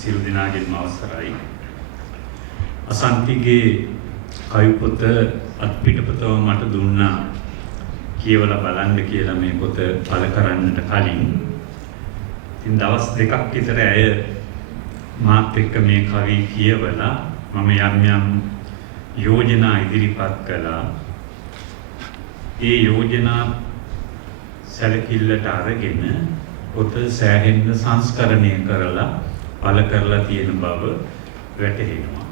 සියලු දෙනාගේම අවසරයි. අසන්තිගේ කවි පොත අත්පිටපතව මට දුන්නා කියවලා බලන්න කියලා මේ පොත පළ කරන්නට කලින්. ඉතින් දවස් දෙකක් විතර ඇය මාත් එක්ක මේ කවි කියවලා මම යම් යෝජනා ඉදිරිපත් කළා. ඒ යෝජනා සැලකිල්ලට අරගෙන පොත සෑහෙන්න සංස්කරණය කරලා පළ කරලා තියෙන බව වැටහෙනවා.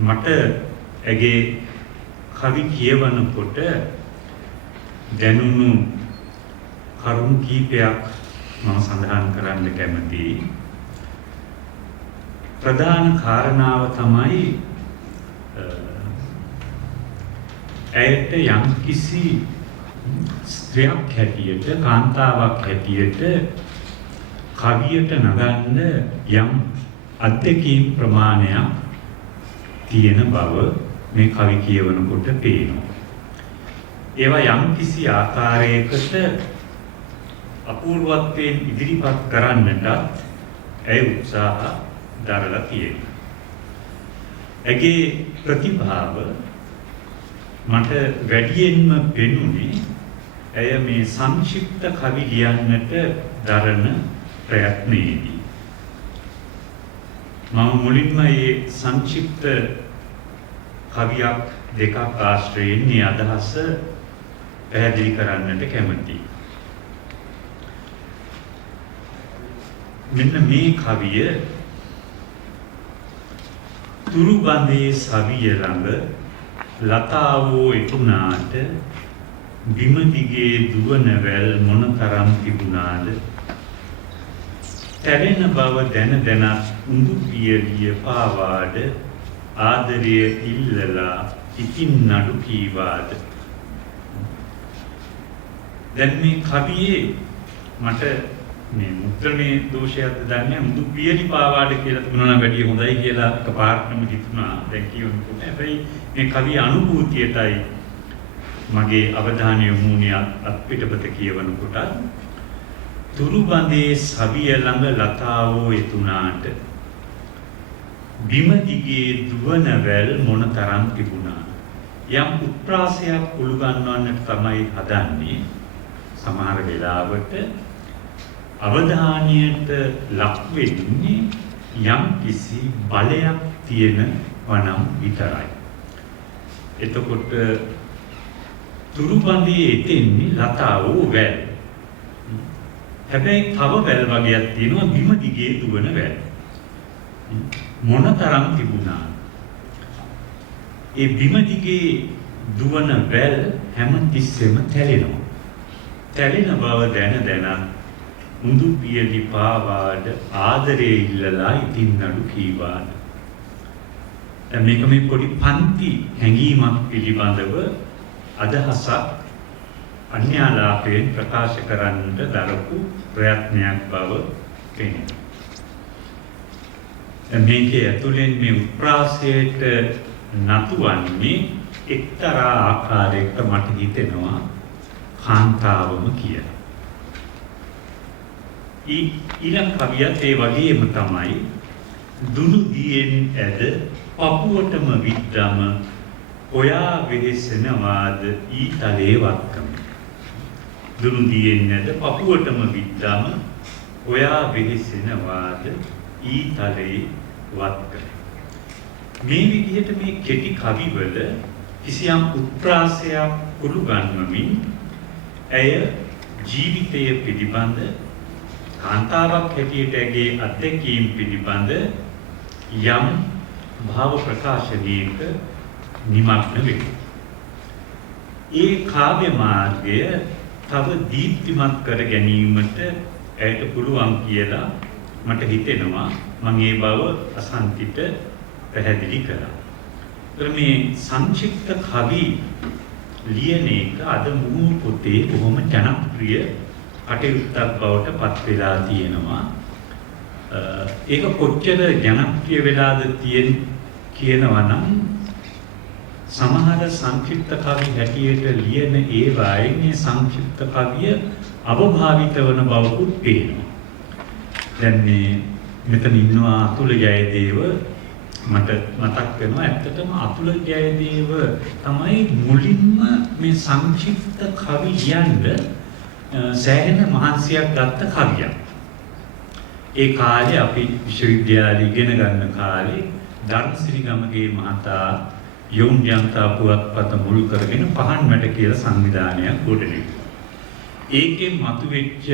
මට ඇගේ කවි කියවනකොට දැනුණු කරුණු කීපයක් මම සඳහන් කරන්න කැමතියි. ප්‍රධාන කාරණාව තමයි ඇයට යම් කිසි ස්ත්‍රියක් හැටියට කාන්තාවක් හැටියට කවියට නගන්න යම් අත්දැකීම් ප්‍රමාණයක් තියෙන බව මේ කවි කියවනකොට පේනවා. ඒවා යම් කිසි ආකාරයකට අපූර්වත්වයෙන් ඉදිරිපත් කරන්නට ඇය උත්සාහ දරලා තියෙනවා. ඇගේ ප්‍රතිභාව මට වැඩියෙන්ම පෙනුනේ ඇය මේ සංක්ෂිප්ත කවි ලියන්නට දරන ප්‍රයත්නයේදී. මම මුලින්ම මේ සංක්ෂිප්ත කවියක් දෙකක් ආශ්‍රයෙන් මේ අදහස පැහැදිලි කරන්නට කැමතියි. මෙන්න මේ කවිය තුරුබඳේ සවිය ළඟ ලතාවෝ එතුණාට බිම දිගේ දුවන වැල් මොනතරම් තිබුණාද, තැවෙන බව දැන දැනත් උඳු පියවිය පාවාඩ ආදරය ඉල්ලලා ඉතින් නඩු කීවාද. දැන් මේ කවියේ මට මේ මුද්‍රණයේ දෝෂයක්ද දන්නේ උඳු පියලි පාවාඩ කියලා තිබුණා නම් වැඩිය හොඳයි කියලා එකපාරටම හිතුණා. දැන් කියවනකොට හැබැයි මේ කවිය අනුභූතියටයි මගේ අවධානය යොමු වුණේ අත්පිටපත කියවනකොට. තුරුබඳේ සවිය ළඟ ලතාවෝ එතුණාට බිම දිගේ දුවන වැල් මොනතරම් තිබුණා. යම් උත්ප්‍රාසයක් උළුගන්වන්නට තමයි හදන්නේ. සමහර වෙලාවට අවධානයට ලක් වෙන්නේ යම් කිසි බලයක් තියෙනවා නම් විතරයි. එතකොට තුරුබඳේ එතෙන්නේ ලතාවෝ වැල්. හැබැයි තව වැල් වගේක් තියෙනවා බිම දිගේ දුවන වැල්. මොනතරම් තිබුණා. ඒ බිම දිගේ දුවන වැල් හැම තිස්සෙම තැලෙනවා. තැලෙන බව දැන දැනත් මුදු පියලි පාවාඩ ආදරේ ඉල්ලලා ඉතින් නඩු කීවාද. දැන් මේක මේ පොඩි පන්ති හැඟීමක් පිළිබඳව අදහසක් අන්‍යාලාපයෙන් ප්‍රකාශ කරන්නට දරපු ප්‍රයත්නයක් බව පෙනෙනවා. මේකේ ඇතුළෙන් මේ උත්ප්‍රාසයට නතුවන්නේ එක්තරා ආකාරයකට මට හිතෙනවා කාන්තාවම කියලා. ඊළඟ කවියත් ඒ වගේම තමයි. දුනු දියෙන් ඇද පපුවටම විද්දම ඔයා වෙහෙසෙනවාද ඊතලේ වත්කම. දුනු දියෙන් ඇද පපුවටම විද්දම ඔයා වෙහෙසෙනවාද ඊතලේ වත්කම. මේ විදිහට මේ කෙටි කවිවල කිසියම් උත්ප්‍රාසයක් උළුගන්වමින් ඇය ජීවිතය පිළිබඳ කාන්තාවක් හැටියට ඇගේ අත්දැකීම් පිළිබඳ යම් භාව ප්‍රකාශනයක නිමග්න වෙනවා. ඒ කාව්‍ය මාර්ගය තව දීප්තිමත් කර ගැනීමට ඇයට පුළුවන් කියලා මට හිතෙනවා. මම ඒ බව අසන්තිට පැහැදිලි කළා. මේ සංක්ෂිප්ත කවි ලියන එක අද මුහු පොතේ බොහොම ජනප්‍රිය කටයුත්තක් බවට පත් වෙලා තියෙනවා. ඒක කොච්චර ජනප්‍රිය වෙලාද කියනවා නම් සමහර සංක්ෂිප්ත කවි හැටියට ලියන ඒවායින් මේ සංක්ෂිප්ත කවිය අවභාවිත වන බවකුත් පේනවා. දැන් මේ මෙතන ඉන්නවා අතුල ජයදේව මට මතක් වෙනවා ඇත්තටම අතුල ජයදේව තමයි මුලින්ම මේ සංක්ෂිප්ත කවි ලියන්න සෑහෙන මහන්සියක් ගත්ත කවියක්. ඒ කාලේ අපි විශ්වවිද්‍යාලේ ඉගෙන ගන්න කාලේ ධර්මසිරි ගමගේ මහතා යොවුන් ජනතා පුවත්පත මුල් කරගෙන පහන් මැට කියලා සංවිධානයක් ගොඩනැගුවා. ඒකෙන් මතුවෙච්ච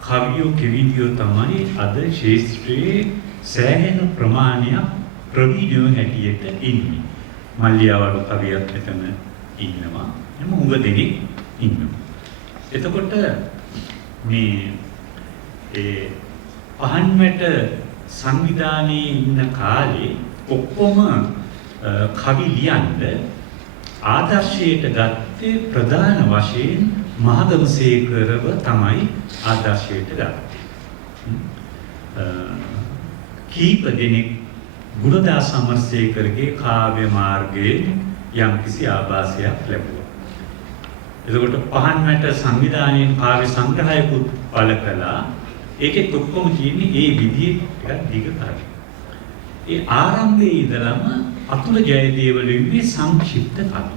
කවියෝ කෙවිදියෝ තමයි අද ශාස්ත්‍රයේ සෑහෙන ප්‍රමාණයක් ප්‍රවීණව හැටියට ඉන්නේ. මල්ලියාවඩු කවියක් මෙතන ඉන්නවා. එම උඟ දෙනෙක් ඉන්නවා. එතකොට මේ පහන්මැට සංවිධානයේ ඉන්න කාලේ ඔක්කොම කවි ලියන්න ආදර්ශයට ගත්තේ ප්‍රධාන වශයෙන් මහදමසේකරව තමයි ආදර්ශයට ගත්තේ. කීප දෙනෙක් ගුණදාස අමරසේකරගේ කාව්‍ය මාර්ගයේ යම්කිසි ආభాසයක් ලැබුවා. එතකොට පහන්මැට සංවිධානයෙන් කාව්‍ය සංග්‍රහයකුත් පළ කළා. ඒකෙත් ඔක්කොම තියෙන්නේ ඒ විදිහේ ටිකක් දිග කාව්‍ය. ඒ ආරම්භයේ ඉඳලම අතුල ජයදේව ලිව්වේ සංක්ෂිප්ත කවි.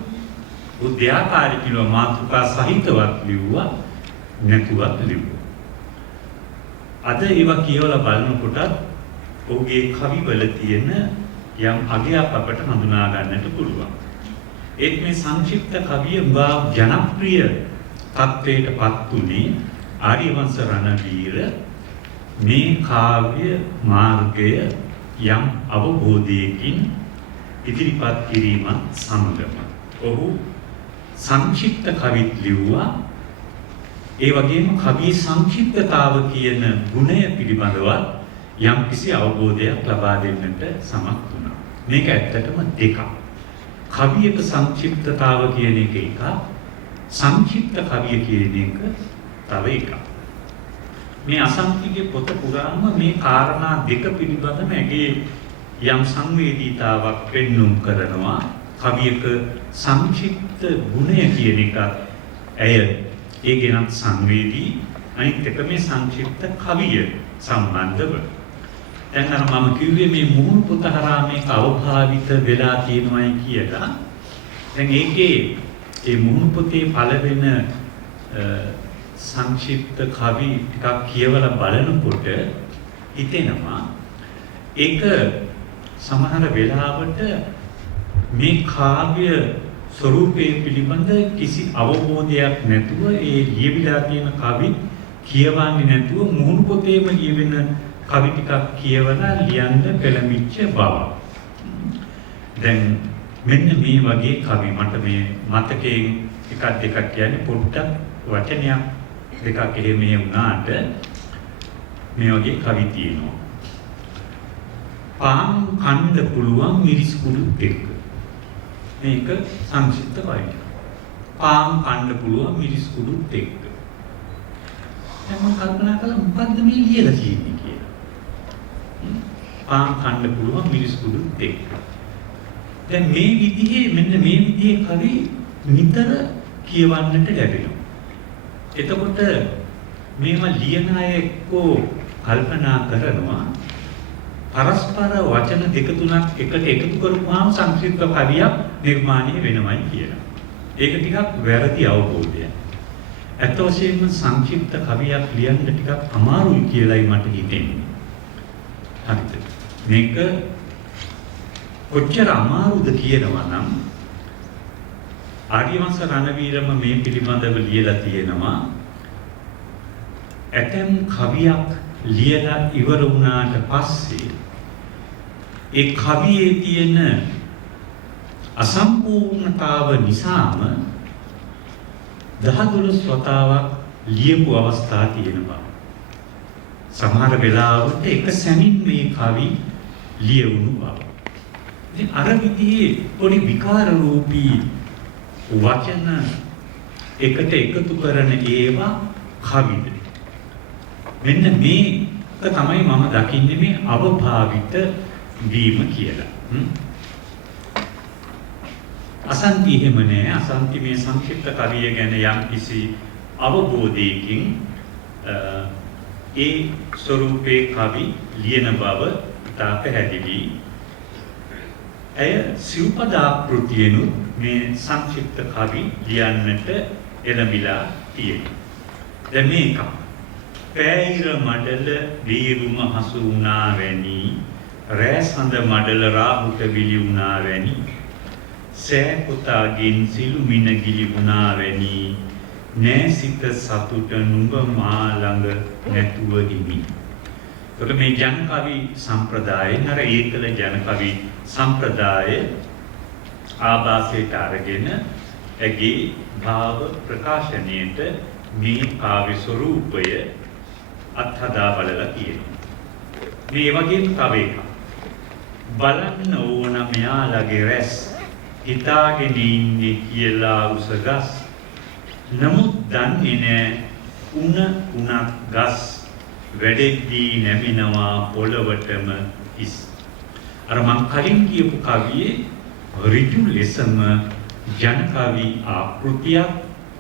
උද්‍යාකාරී කිලෝ මාතෘකා සහිතවත් ලිව්වා නැතුවත් ලිව්වා. අද ඒවා කියවලා බලනකොටත් ඔහුගේ කවිවල තියෙන යම් අගයක් අපට හඳුනා ගන්නට පුළුවන්. ඒත් මේ සංක්ෂිප්ත කවිය බා ජනප්‍රිය තත්ත්වයටපත් උනේ ආර්යවංශ රණවීර මේ කාව්‍ය මාර්ගය යම් අවබෝධයකින් ඉදිරිපත් කිරීම සමගම ඔහු සංක්ෂිප්ත කවිත් ලිව්වා. ඒ වගේම කවියේ සංක්ෂිප්තතාව කියන ගුණය පිළිබඳව යම්කිසි අවබෝධයක් ලබා දෙන්නට සමත් වුණා. මේක ඇත්තටම දෙකක්. කවියක සංක්ෂිප්තතාව කියන එක එකක්, සංක්ෂිප්ත කවිය කියන එක තව එකක්. මේ අසංඛ්‍යගේ පොත පුරාම මේ කාරණා දෙක පිළිබඳව ඇගේ යම් සංවේදීතාවක් පෙන්වුම් කරනවා. කවියක සංක්ෂිප්ත ගුණය කියන එක ඇය ඒ ගැන සංවේදී, අනිත් එක මේ සංක්ෂිප්ත කවිය සම්බන්ධව. දැන් අර මම කිව්වේ මේ මුහුණු පොත හරහා මේක අවභාවිත වෙලා තියෙනවායි කියලා. දැන් ඒකේ ඒ මුහුණු පොතේ පළවෙන සංක්ෂිප්ත කවි ටිකක් කියවලා බලනකොට හිතෙනවා ඒක සමහර වෙලාවට මේ කාව්‍ය ස්වරූපයේ පිළිබඳ කිසි අවබෝධයක් නැතුව ඒ ලියවිලා තියෙන කවි කියවන්නේ නැතුව මුහුණු පොතේම ලියවෙන කවි ටිකක් කියවලා ලියන්න පෙළඹිච්ච බව. දැන් මෙන්න මේ වගේ කවි මට මේ මතකයෙන් එකක් දෙකක් කියන්නේ පොඩ්ඩක් වචනයක් දෙකක් එහෙම වුණාට මේ වගේ කවි තියෙනවා. පාන් කන්න පුළුවන් මිරිස් කුඩු එක්ක. මේක සංක්ෂිප්ත කවියක්. පාන් කන්න පුළුවන් මිරිස් කුඩු එක්ක. දැන් මම කල්පනා කළා මොකද්ද මේ ලියලා තියෙන්නේ කියලා. පාන් කන්න පුළුවන් මිරිස් කුඩු එක්ක. දැන් මේ විදිහේ මෙන්න මේ විදිහේ කවි නිතර කියවන්නට ලැබෙනවා. එතකොට මේව ලියන අය එක්කෝ කල්පනා කරනවා පරස්පර වචන දෙක තුනක් එකට එකතු කරපුවාම සංක්ෂිප්ත කවියක් නිර්මාණය වෙනවයි කියලා. ඒක ටිකක් වැරදි අවබෝධයක්. ඇත්ත වශයෙන්ම සංක්ෂිප්ත කවියක් ලියන්න ටිකක් අමාරුයි කියලායි මට හිතෙන්නේ. හරිද? මේක කොච්චර අමාරුද කියනවා නම් ආර්යවංශ රණවීරම මේ පිළිබඳව ලියලා තියෙනවා. ඇතැම් කවියක් ලියලා ඉවර වුණාට පස්සේ ඒ කවියේ තියෙන අසම්පූර්ණතාව නිසාම 10-12 වතාවක් ලියපු අවස්ථා තියෙනවා. සමහර වෙලාවට එක සැනින් මේ කවි ලියවුණු බව. ඉතින් අර විදිහේ පොඩි විකාර රූපී වචන එකට එකතු කරන ඒවා කවිද. මෙන්න මේක තමයි මම දකින්නේ මේ අවභාවිත වීම කියලා. අසන්ති එහෙම නෑ. අසන්ති මේ සංක්ෂිප්ත කවිය ගැන යම් කිසි අවබෝධයකින් ඒ ස්වරූපේ කවි ලියන බව ඉතා පැහැදිලි. ඇය සිව්පදාකෘතියෙනුත් මේ සංක්ෂිප්ත කවි ලියන්නට එළඹිලා තියෙනවා. දැන් මේක පෑයිර මඩල දීරුම හසු වුණා වැනි රෑසඳ මඩල රාහුට විලි වුණා වැනි සෑ පුතාගෙන් සිළුමිණ ගිලි වුණා වැනි නෑසිත සතුට නුඹ මා ළඟ නැතුව හිමි. එතකොට මේ ජන කවි සම්ප්‍රදායේ නර ඒකල ජන කවි සම්ප්‍රදාය ආభాසයට අරගෙන ඇගේ භාව ප්‍රකාශනයේට මේ කාව්‍ය ස්වරූපය අත්හදා බලලා තියෙනවා. මේ වගේම තව එකක්. බලන්න ඕන මෙයාලගේ රැස් හිතාගෙන ඉන්නේ කියලා උසගස් නමුත් දන්නේ නෑ උණක් ගස් වැඩෙද්දී නැමිනවා පොළවටම හිස්. අර මං කලින් කියපු කවියේ ඍජු ලෙසම ජන කවි ආකෘතියක්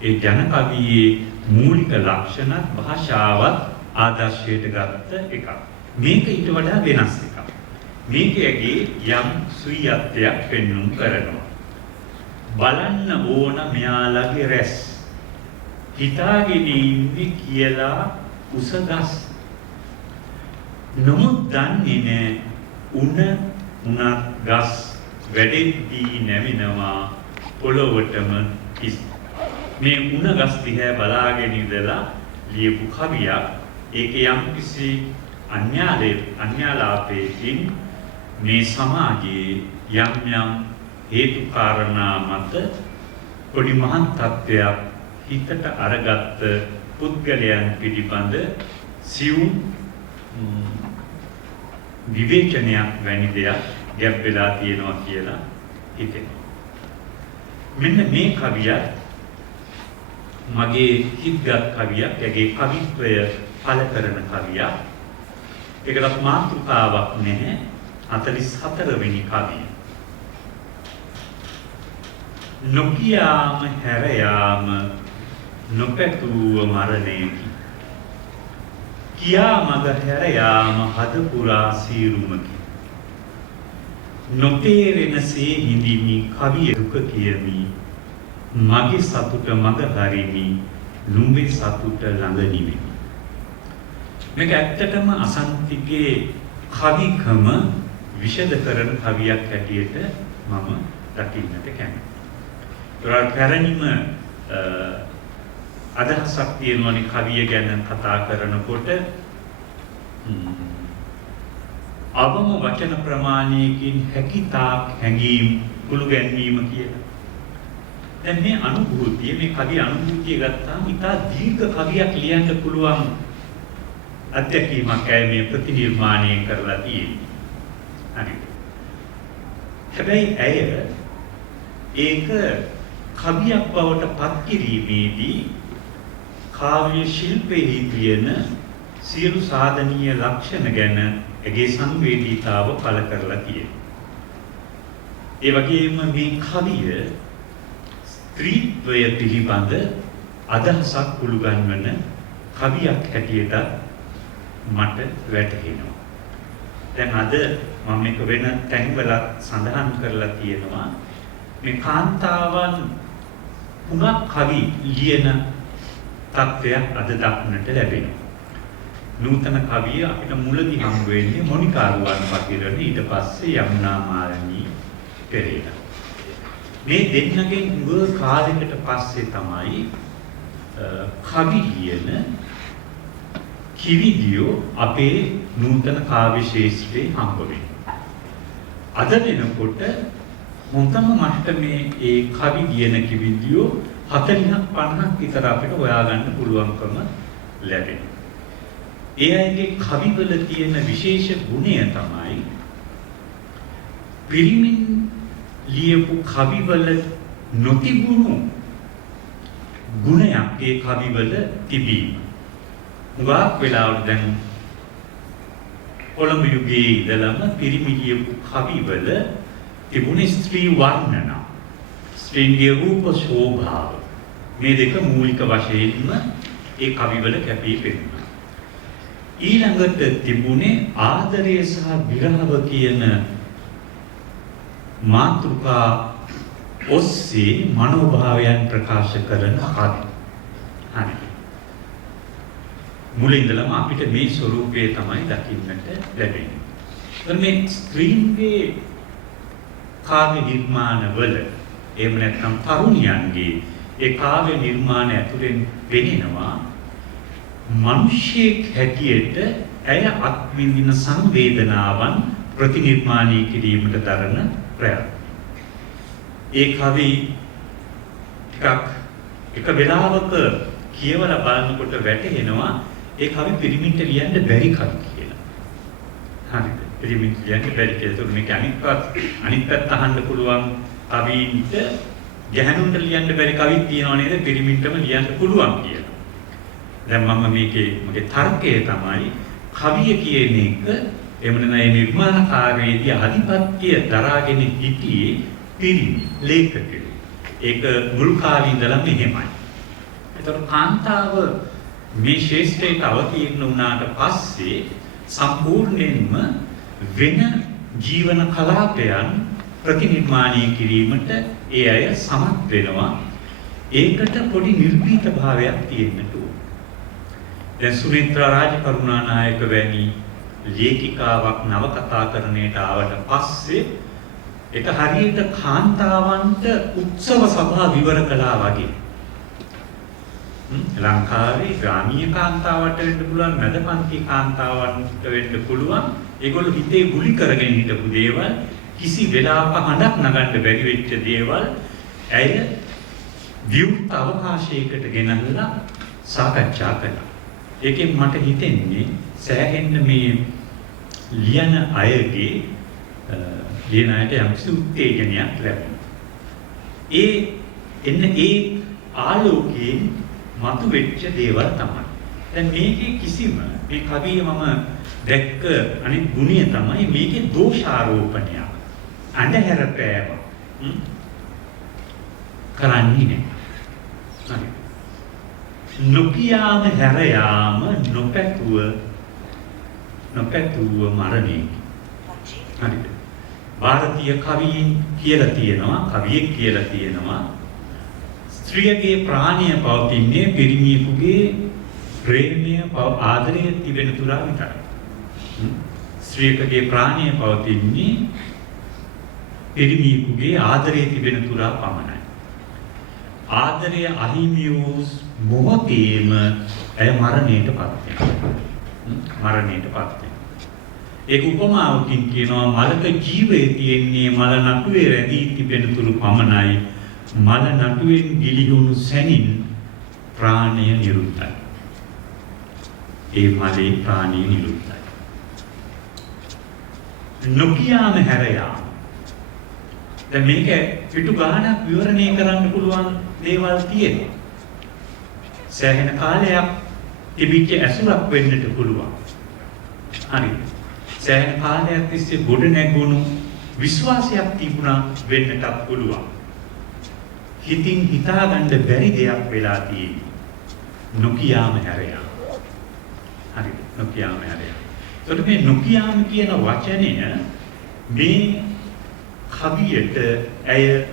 ඒ ජන කවියේ මූලික ලක්ෂණත් භාෂාවත් ආදර්ශයට ගත්ත එකක්. මේක ඊට වඩා වෙනස් එකක්. මේකයේ යම් සුයියත්වයක් පෙන්වුම් කරනවා. බලන්න ඕන මෙයාලගේ රැස් හිතාගෙන ඉන්නේ කියලා උසගස් නමුත් දන්නේ නෑ උණක් ගස් වැඩෙද්දී නැමිනවා පොළොවටම හිස්. මේ උණ ගස් දිහා බලාගෙන ඉඳලා ලියපු කවියක්. ඒකේ යම් කිසි අන්‍යාලාපයකින් මේ සමාජයේ යම් යම් හේතු කාරණා මත පොඩි මහත් තත්ත්වයක් හිතට අරගත්ත පුද්ගලයන් පිළිබඳ සියුම් විවේචනයක් වැනි දෙයක් ගැබ් වෙලා තියෙනවා කියලා හිතෙනවා. මෙන්න මේ කවියක් මගේ හිත්ගත් කවියක්, ඇගේ කවිත්වය පළ කරන කවියක්. ඒකට මාතෘකාවක් නැහැ. 44 වෙනි කවිය. නොකියාම හැර යාම නොපැතුව මරණයකි. කියා මග හැර යාම හද පුරා සීරුමකි. නොතේරෙනසේ හිඳිමි කවිය දුක කියමි. මගේ සතුට මග හරිමි නුඹේ සතුට ළඟ නිවෙමි. මේක ඇත්තටම අසන්තිගේ කවිකම විෂද කරන කවියක් හැටියට මම දකින්නට කැමතියි. ඒවා පැරණිම අදහසක් තියෙනවනේ කවිය ගැන කතා කරනකොට අවම වචන ප්‍රමාණයකින් හැකිතාක් හැඟීම් කුළු ගැන්වීම කියලා. දැන් මේ අනුභූතිය මේ කවි අනුභූතිය ගත්තාම ඉතා දීර්ඝ කවියක් ලියන්න පුළුවන් අත්දැකීමක් ඇයි මේ ප්‍රතිනිර්මාණය කරලා තියෙන්නේ. හරි. හැබැයි ඇය ඒක කවියක් බවට පත් කිරීමේදී කාව්‍ය ශිල්පයේ තියෙන සියලු සාධනීය ලක්ෂණ ගැන ඇගේ සංවේදීතාව පළ කරලා තියෙනවා. ඒ වගේම මේ කවිය ස්ත්‍රීත්වය පිළිබඳ අදහසක් උළුගන්වන කවියක් හැටියට මට වැටහෙනවා. දැන් අද මම මේක වෙන තැන්වල සඳහන් කරලා තියෙනවා. මේ කාන්තාවන් හුඟක් කවි ලියන තත්ත්වයක් අද දක්නට ලැබෙනවා. නූතන කවිය අපිට මුලදී හම් වෙන්නේ මොනිකා රුවන් පතිරණ, ඊට පස්සේ යමුනා මාලනී පෙරේරා. මේ දෙන්නගෙන් ගොඩ කාලයකට පස්සේ තමයි කවි ලියන කිවිදියෝ අපේ නූතන කාව්‍ය ශාස්ත්‍රයේ හම්බ වෙන්නේ. අද වෙනකොට මොකම මට්ටමේ ඒ කවි ලියන කිවිදියෝ 40ක් 50ක් විතර අපිට හොයාගන්න පුළුවන්කම ලැබෙනවා. ඒ අයගේ කවිවල තියෙන විශේෂ ගුණය තමයි පිරිමින් ලියපු කවිවල නොතිබුණු ගුණයක් ඒ කවිවල තිබීම. උගාක් වෙලාවට දැන් කොළඹ යුගයේ ඉඳලම පිරිමි ලියපු කවිවල තිබුණේ ස්ත්‍රී වර්ණනා, ස්ත්‍රීන්ගේ රූප ඊළඟට තිබුණේ ආදරය සහ විරහව කියන මාතෘකා ඔස්සේ මනෝභාවයන් ප්‍රකාශ කරන කවි. හරි. මුලින්දලම අපිට මේ ස්වරූපයේ තමයි දකින්නට ලැබෙන්නේ. මේ ස්ක්‍රීන්ගේ කාව්‍ය නිර්මාණවල එහෙම නැත්නම් තරුණියන්ගේ ඒ කාව්‍ය නිර්මාණ ඇතුලෙන් පෙනෙනවා මිනිසෙක් හැටියට ඇය අත්විඳින සංවේදනාවන් ප්‍රතිනිර්මාණය කිරීමට දරන ප්‍රයත්න. ඒ කවි ටිකක් එක වෙලාවක කියවලා බලනකොට වැටහෙනවා ඒ කවි පිරිමින්ට ලියන්න බැරි කවි කියලා. හරිද? පිරිමින්ට ලියන්න බැරි කියලා. ඒක මේක අනිත් පැත්ත අහන්න පුළුවන් කවින්ට ගැහණුන්ට ලියන්න බැරි කවිත් තියෙනවා නේද? පිරිමින්ටම ලියන්න පුළුවන් කියලා. දැන් මම මේකේ මගේ තර්කය තමයි කවිය කියන එක එහෙම නැත්නම් නිර්මාණකාරයේදී අධිපත්‍ය දරාගෙන සිටියේ පිරිමි ලේඛකයෙක්. ඒක මුල් කාලේ ඉඳලම එහෙමයි. ඒතකොට කාන්තාව මේ ශේෂ්ඨයට අවතීර්ණ වුණාට පස්සේ සම්පූර්ණයෙන්ම වෙන ජීවන කලාපයන් ප්‍රතිනිර්මාණය කිරීමට ඒ අය සමත් වෙනවා. ඒකට පොඩි නිර්භීත භාවයක් තියෙන්නට ඕන. දැන් සුනේත්‍රා රාජකරුණානායක වැනි ලේඛිකාවක් නවකථාකරණයට ආවට පස්සේ ඒක හරියට කාන්තාවන්ට උත්සව සභා විවර කළා වගේ. ලංකාවේ ග්‍රාමීය කාන්තාවට වෙන්න පුළුවන්, මැදපන්ති කාන්තාවන්ට වෙන්න පුළුවන්. ඒගොල්ලෝ හිතේ ගුලි කරගෙන හිටපු දේවල්, කිසි වෙලාවක හඬක් නගන්න බැරි වෙච්ච දේවල් ඇය විවෘත අවකාශයකට ගෙනල්ලා සාකච්ඡා කළා. ඒකෙන් මට හිතෙන්නේ සෑහෙන්න මේ ලියන අයගේ ලියන අයට යම්කිසි උත්තේජනයක් ලැබෙනවා. ඒ ආලෝකයෙන් මතුවෙච්ච දේවල් තමයි. දැන් මේකේ කිසිම මේ කවියේ මම දැක්ක අනිත් ගුණය තමයි මේකේ දෝෂාරෝපණය. අඳුර පෑම කරන්නේ නැහැ. නොකියාම හැර යාම නොපැතුව මරණය. හරිද? ಭಾರತೀಯ කවියින් කියලා තියෙනවා, කවියෙක් කියලා තියෙනවා ස්ත්‍රියගේ ප්‍රාණය පවතින්නේ පිරිමියෙකුගේ ප්‍රේමය ආදරය තිබෙන තුරා විතරයි. ස්ත්‍රියකගේ ප්‍රාණය පවතින්නේ පිරිමියෙකුගේ ආදරය තිබෙන තුරා පමණයි. ආදරය අහිමි වූ මොහොතේම ඇය මරණයටපත් වෙනවා. ඒක උපමාවකින් කියනවා මලක ජීවය තියෙන්නේ මල නටුවේ රැඳී තිබෙන තුරු පමණයි. මල නටුවෙන් ගිලිහුණු සැනින් ප්‍රාණය නිරුද්ධයි. ඒ මලේ ප්‍රාණය නිරුද්ධයි. නොකියාම හැර යාම. දැන් මේක පිටු ගානක් විවරණය කරන්න පුළුවන් දේවල් තියෙනවා. සෑහෙන කාලයක් තිබිච්ච ඇසුරක් වෙන්නට පුළුවන්. හරිද? සෑහෙන කාලයක් තිස්සේ ගොඩ නැගුණු විශ්වාසයක් තිබුණා වෙන්නටත් පුළුවන්. හිතින් හිතාගන්න බැරි දෙයක් වෙලා තියෙන්නේ. නොකියාම හැර යාම. හරිද? නොකියාම හැර යාම. ඒකට මේ නොකියාම කියන වචනය මේ කවියට ඇය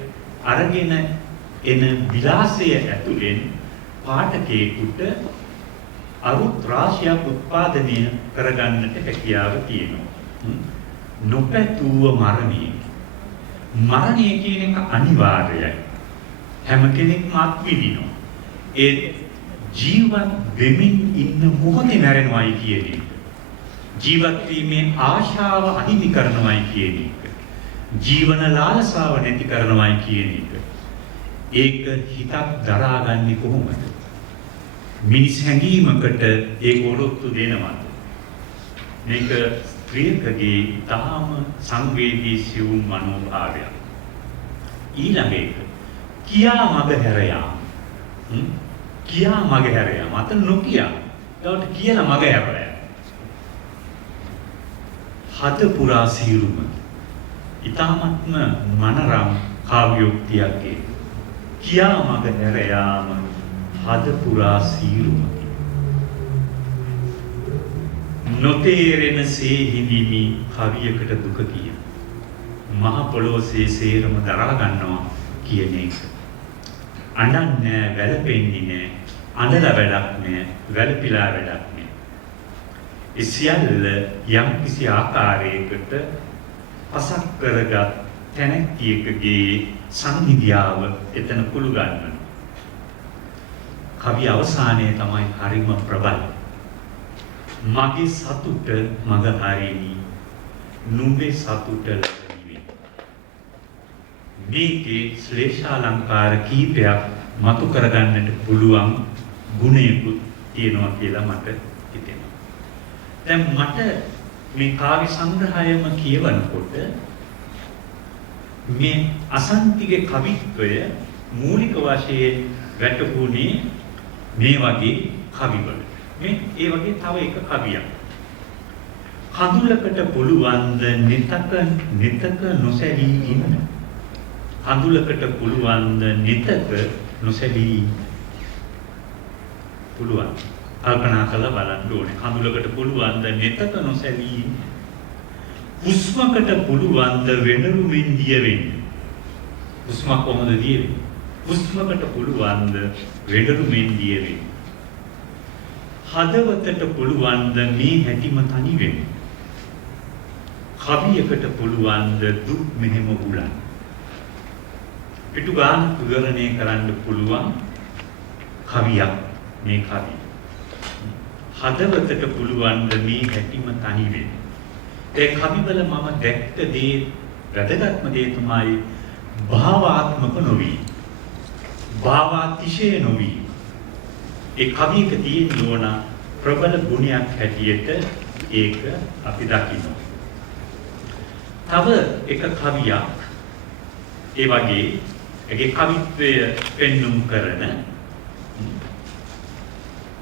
අරගෙන එන විලාසය ඇතුලෙන් පාඨකයෙකුට අරුත් රාශියක් උත්පාදනය කරගන්නට හැකියාව තියෙනවා. නොපැතුව මරණය. මරණය කියන එක අනිවාර්යයි. හැම කෙනෙක්ම අත්විඳිනවා. ඒ ජීවත් වෙමින් ඉන්න මොහොතේ මැරෙනවයි කියන එක. ජීවත් වීමේ ආශාව අහිමි කරනවයි කියන එක. ජීවන ලාලසාව නැති කරනවයි කියන එක. ඒක හිතක් දරාගන්නේ කොහොමද? මිනිස් හැඟීමකට ඒක ඔරොත්තු දෙනවද? මේක ස්ත්‍රියකගේ තාම සංවේදී සිවුම් මනෝභාවයක්. ඊළඟ එක කියා මග හැර යාම. කියා මග හැර යාම. අත නොකියා. ඒකට කියලා මග හැරලා යනවා. හද පුරා සීරුම. ඊ타මත්ම මනරම් කාව්‍යෝක්තියක් ඒ. කියා මග හැර යාම හද පුරා සීරුම. නොතේරෙන සේ හිඳිමි කවියකට දුක කිය. මහ පොළොවේ සේරම දරා ගන්නවා කියන එක. අඬන්නේ වැළපෙන්නේ නෑ. අඬලා වැඩක් නෑ. වැළපිලා වැඩක් නෑ. ඒ සියල්ල යම් කිසි ආකාරයකට පසක් කරගත් තැනැත්තියකගේ සංහිඳියාව එතන කුළු ගන්නවා. කවිය අවසානයේ තමයි හරිම ප්‍රබල. මගේ සතුට මග හරිනි නුඹේ සතුට ලැබෙන්නේ. මේකේ ශ්ලේෂාලංකාර කීපයක් මතු කරගන්නට පුළුවන් ගුණයකුත් තියෙනවා කියලා මට හිතෙනවා. දැන් මට මේ කාව්‍ය සංග්‍රහයම කියවනකොට මේ අසන්තිගේ කවිත්වය මූලික වශයෙන් වැටහුනේ මේ වගේ කවිවල. මේ ඒ වගේ තව එක කවියක්. කඳුලකට පුළුවන්ද නිතක නොසැලී ඉන්න. කඳුලකට පුළුවන්ද නිතක නොසැලී පුළුවන්. කල්පනා කරලා බලන්න ඕනේ. කඳුලකට පුළුවන්ද නිතක නොසැලී ඉන්න. හුස්මකට පුළුවන්ද වෙනරුමින් දිය වෙන්න. හුස්ම කොහොමද දිය වෙන්නේ? හුස්මකට පුළුවන්ද වෙනරුමින් දිය වෙන්න. හදවතට පුළුවන්ද මේ හැටිම තනි වෙන්න. කවියකට පුළුවන්ද දුක් මෙහෙම උලන්. පිටු ගාන විවරණය කරන්න පුළුවන් කවියක් මේ කවිය. හදවතට පුළුවන්ද මේ හැටිම තනි වෙන්න. ඒ කවිවල මම දැක්ක දේ වැදගත්ම දේ තමයි භාවාත්මක නොවි. භාවාතිශය නොවි. ඒ කවියක තියෙන ඕන ප්‍රබල ගුණයක් හැටියට ඒක අපි දකිනවා. තව එක කවියක් ඒ වගේ ඒකේ කවිත්වය පෙන්눔 කරන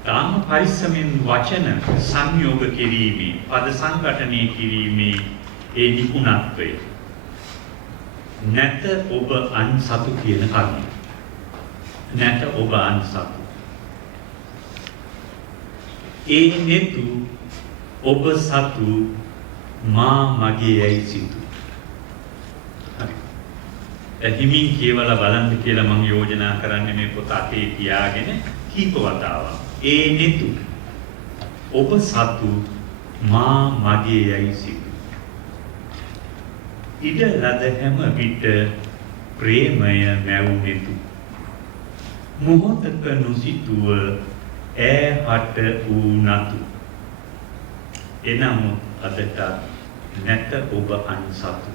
තාම පරිස්සමෙන් වචන සංයෝග කිරීමේ පද සංඝටනය කිරීමේ ඒ නිපුණත්වය නැත ඔබ අන්සතු කියන කවිය. නැත ඔබ අන්සතු ඒ නෙතු ඔබ සතු මා මගේ යයි සිතු. හරි. එහිමින් කියවලා බලන්න කියලා මම යෝජනා කරන්නේ මේ පොත අතේ තියාගෙන කීප වතාවක්. ඒ නෙතු ඔබ සතු මා මගේ යයි සිතු. ඉඩ ලද හැම විට ප්‍රේමය මැවුනෙතු. මොහොතක නොසිතුව ඈහට වූ නතු. එනමුත් අදට නැත ඔබ අන්සතු.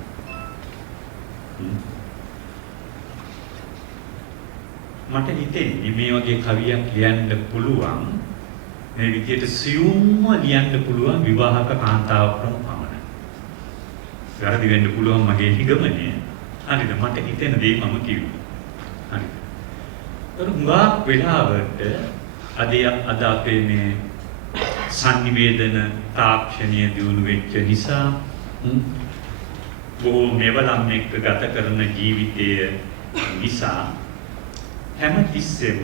මට හිතෙන්නේ මේ වගේ කවියක් ලියන්න පුළුවන් මේ විදිහට සියුම්ව ලියන්න පුළුවන් විවාහක කාන්තාවකම පමණයි. වැරදි වෙන්න පුළුවන් මගේ නිගමනය. හරිද? මට හිතෙන දේ මම කිව්වා. හරිද? උගා වෙලාවට අද අපේ මේ සංනිවේදන තාක්ෂණය දියුණු වෙච්ච නිසා බොහෝ මෙවලම් එක්ක ගත කරන ජීවිතය නිසා හැම තිස්සෙම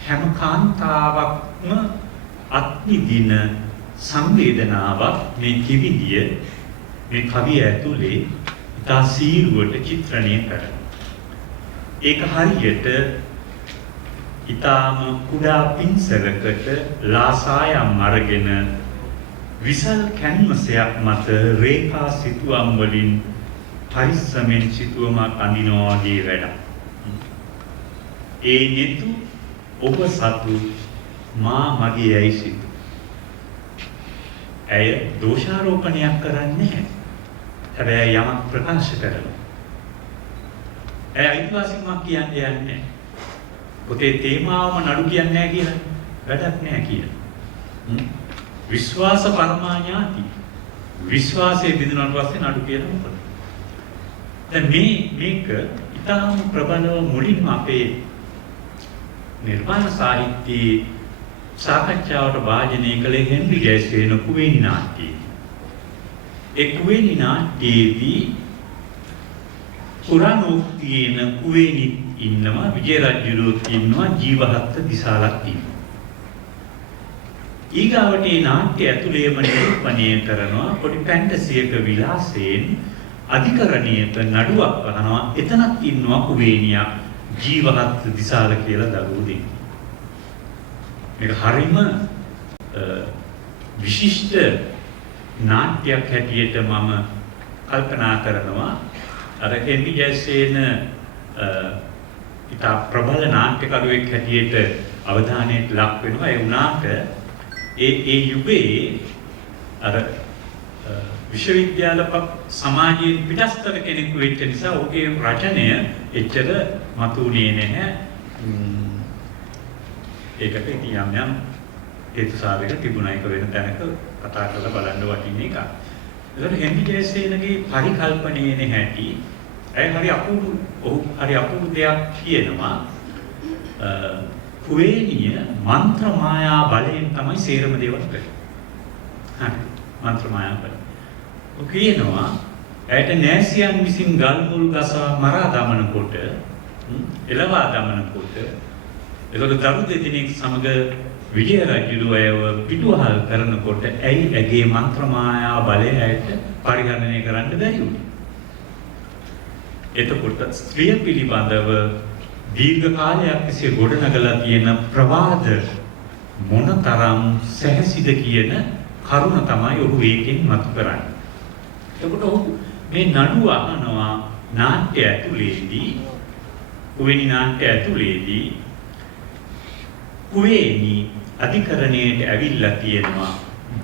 හැම කාන්තාවක්ම අත්විඳින සංවේදනාවක් මේ කිවිදිය මේ කවිය ඇතුලේ ඉතා සීරුවට චිත්‍රණය කරනවා. ඒක හරියට ඊටාම කුඩා පින්සලකට ලාසායම් අරගෙන විසල් කැන්වසයක් මත රේඛා සිතුවම් වලින් පරිස්සමෙන් සිතුවමක් අඳිනවා වගේ වැඩක්. ඒ නෙතු ඔබ සතු මා මගේ යයි සිතු. ඇය දෝෂාරෝපණයක් කරන්නේ නැහැ. හැබැයි යමක් ප්‍රකාශ කරනවා. ඇය අයිතිවාසිකමක් කියන්නේ නැහැ. පොතේ තේමාවම නඩු කියන්නේ නැහැ කියලා වැඩක් නැහැ කියලා. විශ්වාස පරමාඥාති. විශ්වාසයේ බිඳුනාට පස්සේ නඩු කියන මොකද? දැන් මේක ඉතාම ප්‍රබලව මුලින්ම අපේ නිර්මාණ සාහිත්‍යයේ සාකච්ඡාවට වාජනය කළේ හෙන්රි ජයසේන කුවේණි නාට්‍යයේ. ඒ කුවේණි නාට්‍යයේදී පුරාණෝක්තියේන කුවේණි ඉන්නවා විජය රජුරුත් ඉන්නවා ජීවහත්ත දිසාලක් ඉන්නවා. ඊගාවට මේ නාට්‍ය ඇතුළේම නිරූපණය කරනවා පොඩි ෆැන්ටසියක විලාසයෙන් අධිකරණයට නඩුවක් වහනවා. එතනක් ඉන්නවා කුවේනියක් ජීවහත් දිසාල කියලා දරුවෝ දෙන්නේ. මේක හරිම විශිෂ්ට නාට්‍යයක් හැටියට මම කල්පනා කරනවා. අර හෙන්රි ජයසේන ඉතා ප්‍රබල නාට්‍යකරුවෙක් හැටියට අවධානයට ලක් වෙනවා. ඒ වුණාට ඒ යුගයේ අර විශ්වවිද්‍යාල සමාජයේ පිටස්තර කෙනෙකු වෙච්ච නිසා ඔහුගේ රචනය එච්චර මතුනේ නැහැ. ඒකට ඉතින් යම් හේතු සාධක තිබුණා. ඒක වෙන තැනක කතා කරලා බලන්න වටින එකක්. ඒකට හෙන්රි ජයසේනගේ පරිකල්පනයේ නැහැටි හරි අපූර්ව දෙයක් කියනවා. කුවේනිය මන්ත්‍ර මායා බලයෙන් තමයි සේරම දේවල් කරන්නේ. හරි මන්ත්‍ර මායා බලය. ඔය කියනවා ඇයට නෑසියන් විසින් ගල් මුල් ගසා මරා දමන කොට එළවා දමන කොට ඒකට දරු දෙදෙනෙක් සමග විජය රජුව පිටුවහල් කරනකොට ඇයි ඇගේ මන්ත්‍ර මායා බලය ඇයට පරිහරණය කරන්න බැරි වුණේ? එතකොට ස්ත්‍රිය පිළිබඳව දීර්ඝ කාලයක් තිස්සේ ගොඩනගලා තියෙන ප්‍රවාද මොනතරම් සැහැසිද කියන කරුණ තමයි ඔහු ඒකෙන් මතු කරන්නේ. එතකොට ඔහු මේ නඩුව අහනවා නාට්‍ය ඇතුළේදී කුවේණි නාට්‍ය ඇතුළේදී කුවේණි අධිකරණයට ඇවිල්ලා තියෙනවා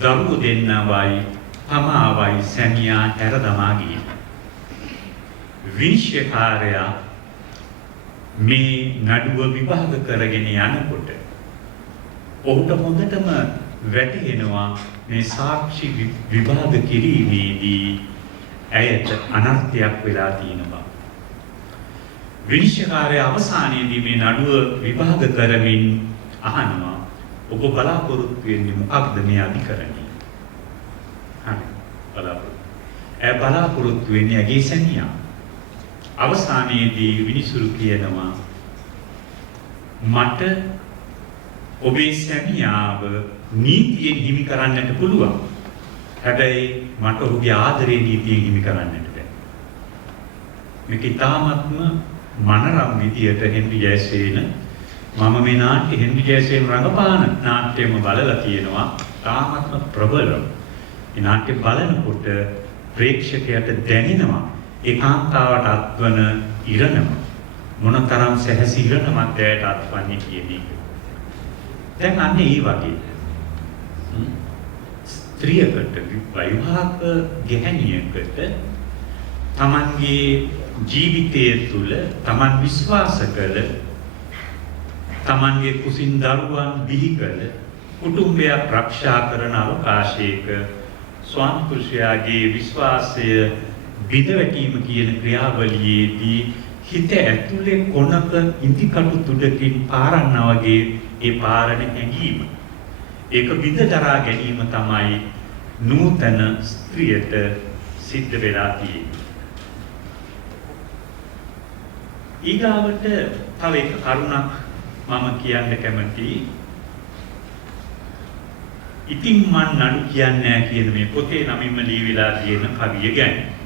දරුවෝ දෙන්නවයි තමාවයි සැමියා හැර දමා ගියේ. විනිශ්චයකාරයා මේ නඩුව විභාග කරගෙන යනකොට ඔහුට හොඳටම වැටහෙනවා මේ සාක්ෂි විභාග කිරීමේදී ඇයට අනර්ථයක් වෙලා තියෙන බව. විනිශ්චයකාරයා අවසානයේදී මේ නඩුව විභාග කරමින් අහනවා ඔබ බලාපොරොත්තු වෙන්නේ මොකක්ද මේ අධිකරණය? හරි බලාපොරොත්තු වෙන්නේ ඇගේ සැමියා. අවසානයේදී විනිසුරු කියනවා මට ඔබේ සැමියාව නීතියෙන් හිමි කරන්නට පුළුවන්. හැබැයි මට ඔහුගේ ආදරේ නීතියෙන් හිමි කරන්නට බැහැ. මේක ඉතාමත්ම මනරම් විදියට හෙන්රි ජයසේන මම මේ නාට්‍ය හෙන්රි ජයසේන රංගපාන නාට්‍යම බලලා තියෙනවා. ඉතාමත්ම ප්‍රබලව. මේ නාට්‍ය බලනකොට ප්‍රේක්ෂකයාට දැනෙනවා ඒකාන්තාවට අත්වන ඉරණම මොනතරම් සැහැසි ඉරණමක් ඇයට අත්වන්නේ කියන එක. දැන් අන්න ඒ වගේ ස්ත්‍රියකට විවාහක ගැහැණියකට තමන්ගේ ජීවිතය තුළ තමන් විශ්වාස කළ තමන්ගේ කුසින් දරුවන් බිහි කළ කුටුම්බයක් රක්ෂා කරන අවකාශයක ස්වාමි පුරුෂයාගේ විශ්වාසය බිඳවැටීම කියන ක්‍රියාවලියේදී හිත ඇතුලේ කොනක ඉදිකටු තුඩකින් පාරන්නා වගේ ඒ පාරණ හැඟීම ඒක විදතරා ගැනීම තමයි නූතන ස්ත්‍රියට සිද්ධ වෙලා තියෙන්නේ. ඊගාවට තව එක කරුණක් මම කියන්න කැමතියි. ඉතින් මන් නඩු කියන්නේ නැහැ කියන මේ පොතේ නමින්ම ලියවිලා තියෙන කවිය ගැන.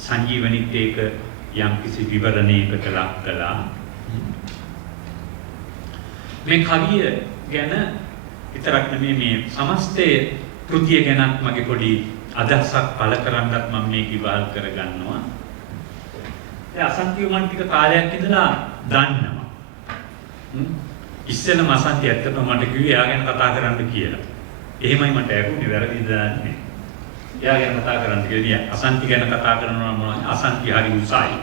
සංජීවනිත් ඒක යම්කිසි විවරණයකට ලක් කළා. මේ කවිය ගැන විතරක් නෙමෙයි මේ සමස්තයේ කෘතිය ගැනත් මගේ පොඩි අදහසක් පළ කරන්නත් මම මේක ඉවහල් කරගන්නවා. ඒ අසන්තිය මන් ටික කාලයක් ඉඳලා දන්නවා. ඉස්සෙල්ලම අසන්තිය ඇත්තටම මට කිව්වේ එයා ගැන කතා කරන්න කියලා. එහෙමයි මට ඇහුනේ වැරදිද දන්නේ. එයා ගැන කතා කරන්න කියලා අසන්ති ගැන කතා කරනවා මොනවද? අසන්ති හරි උසයි.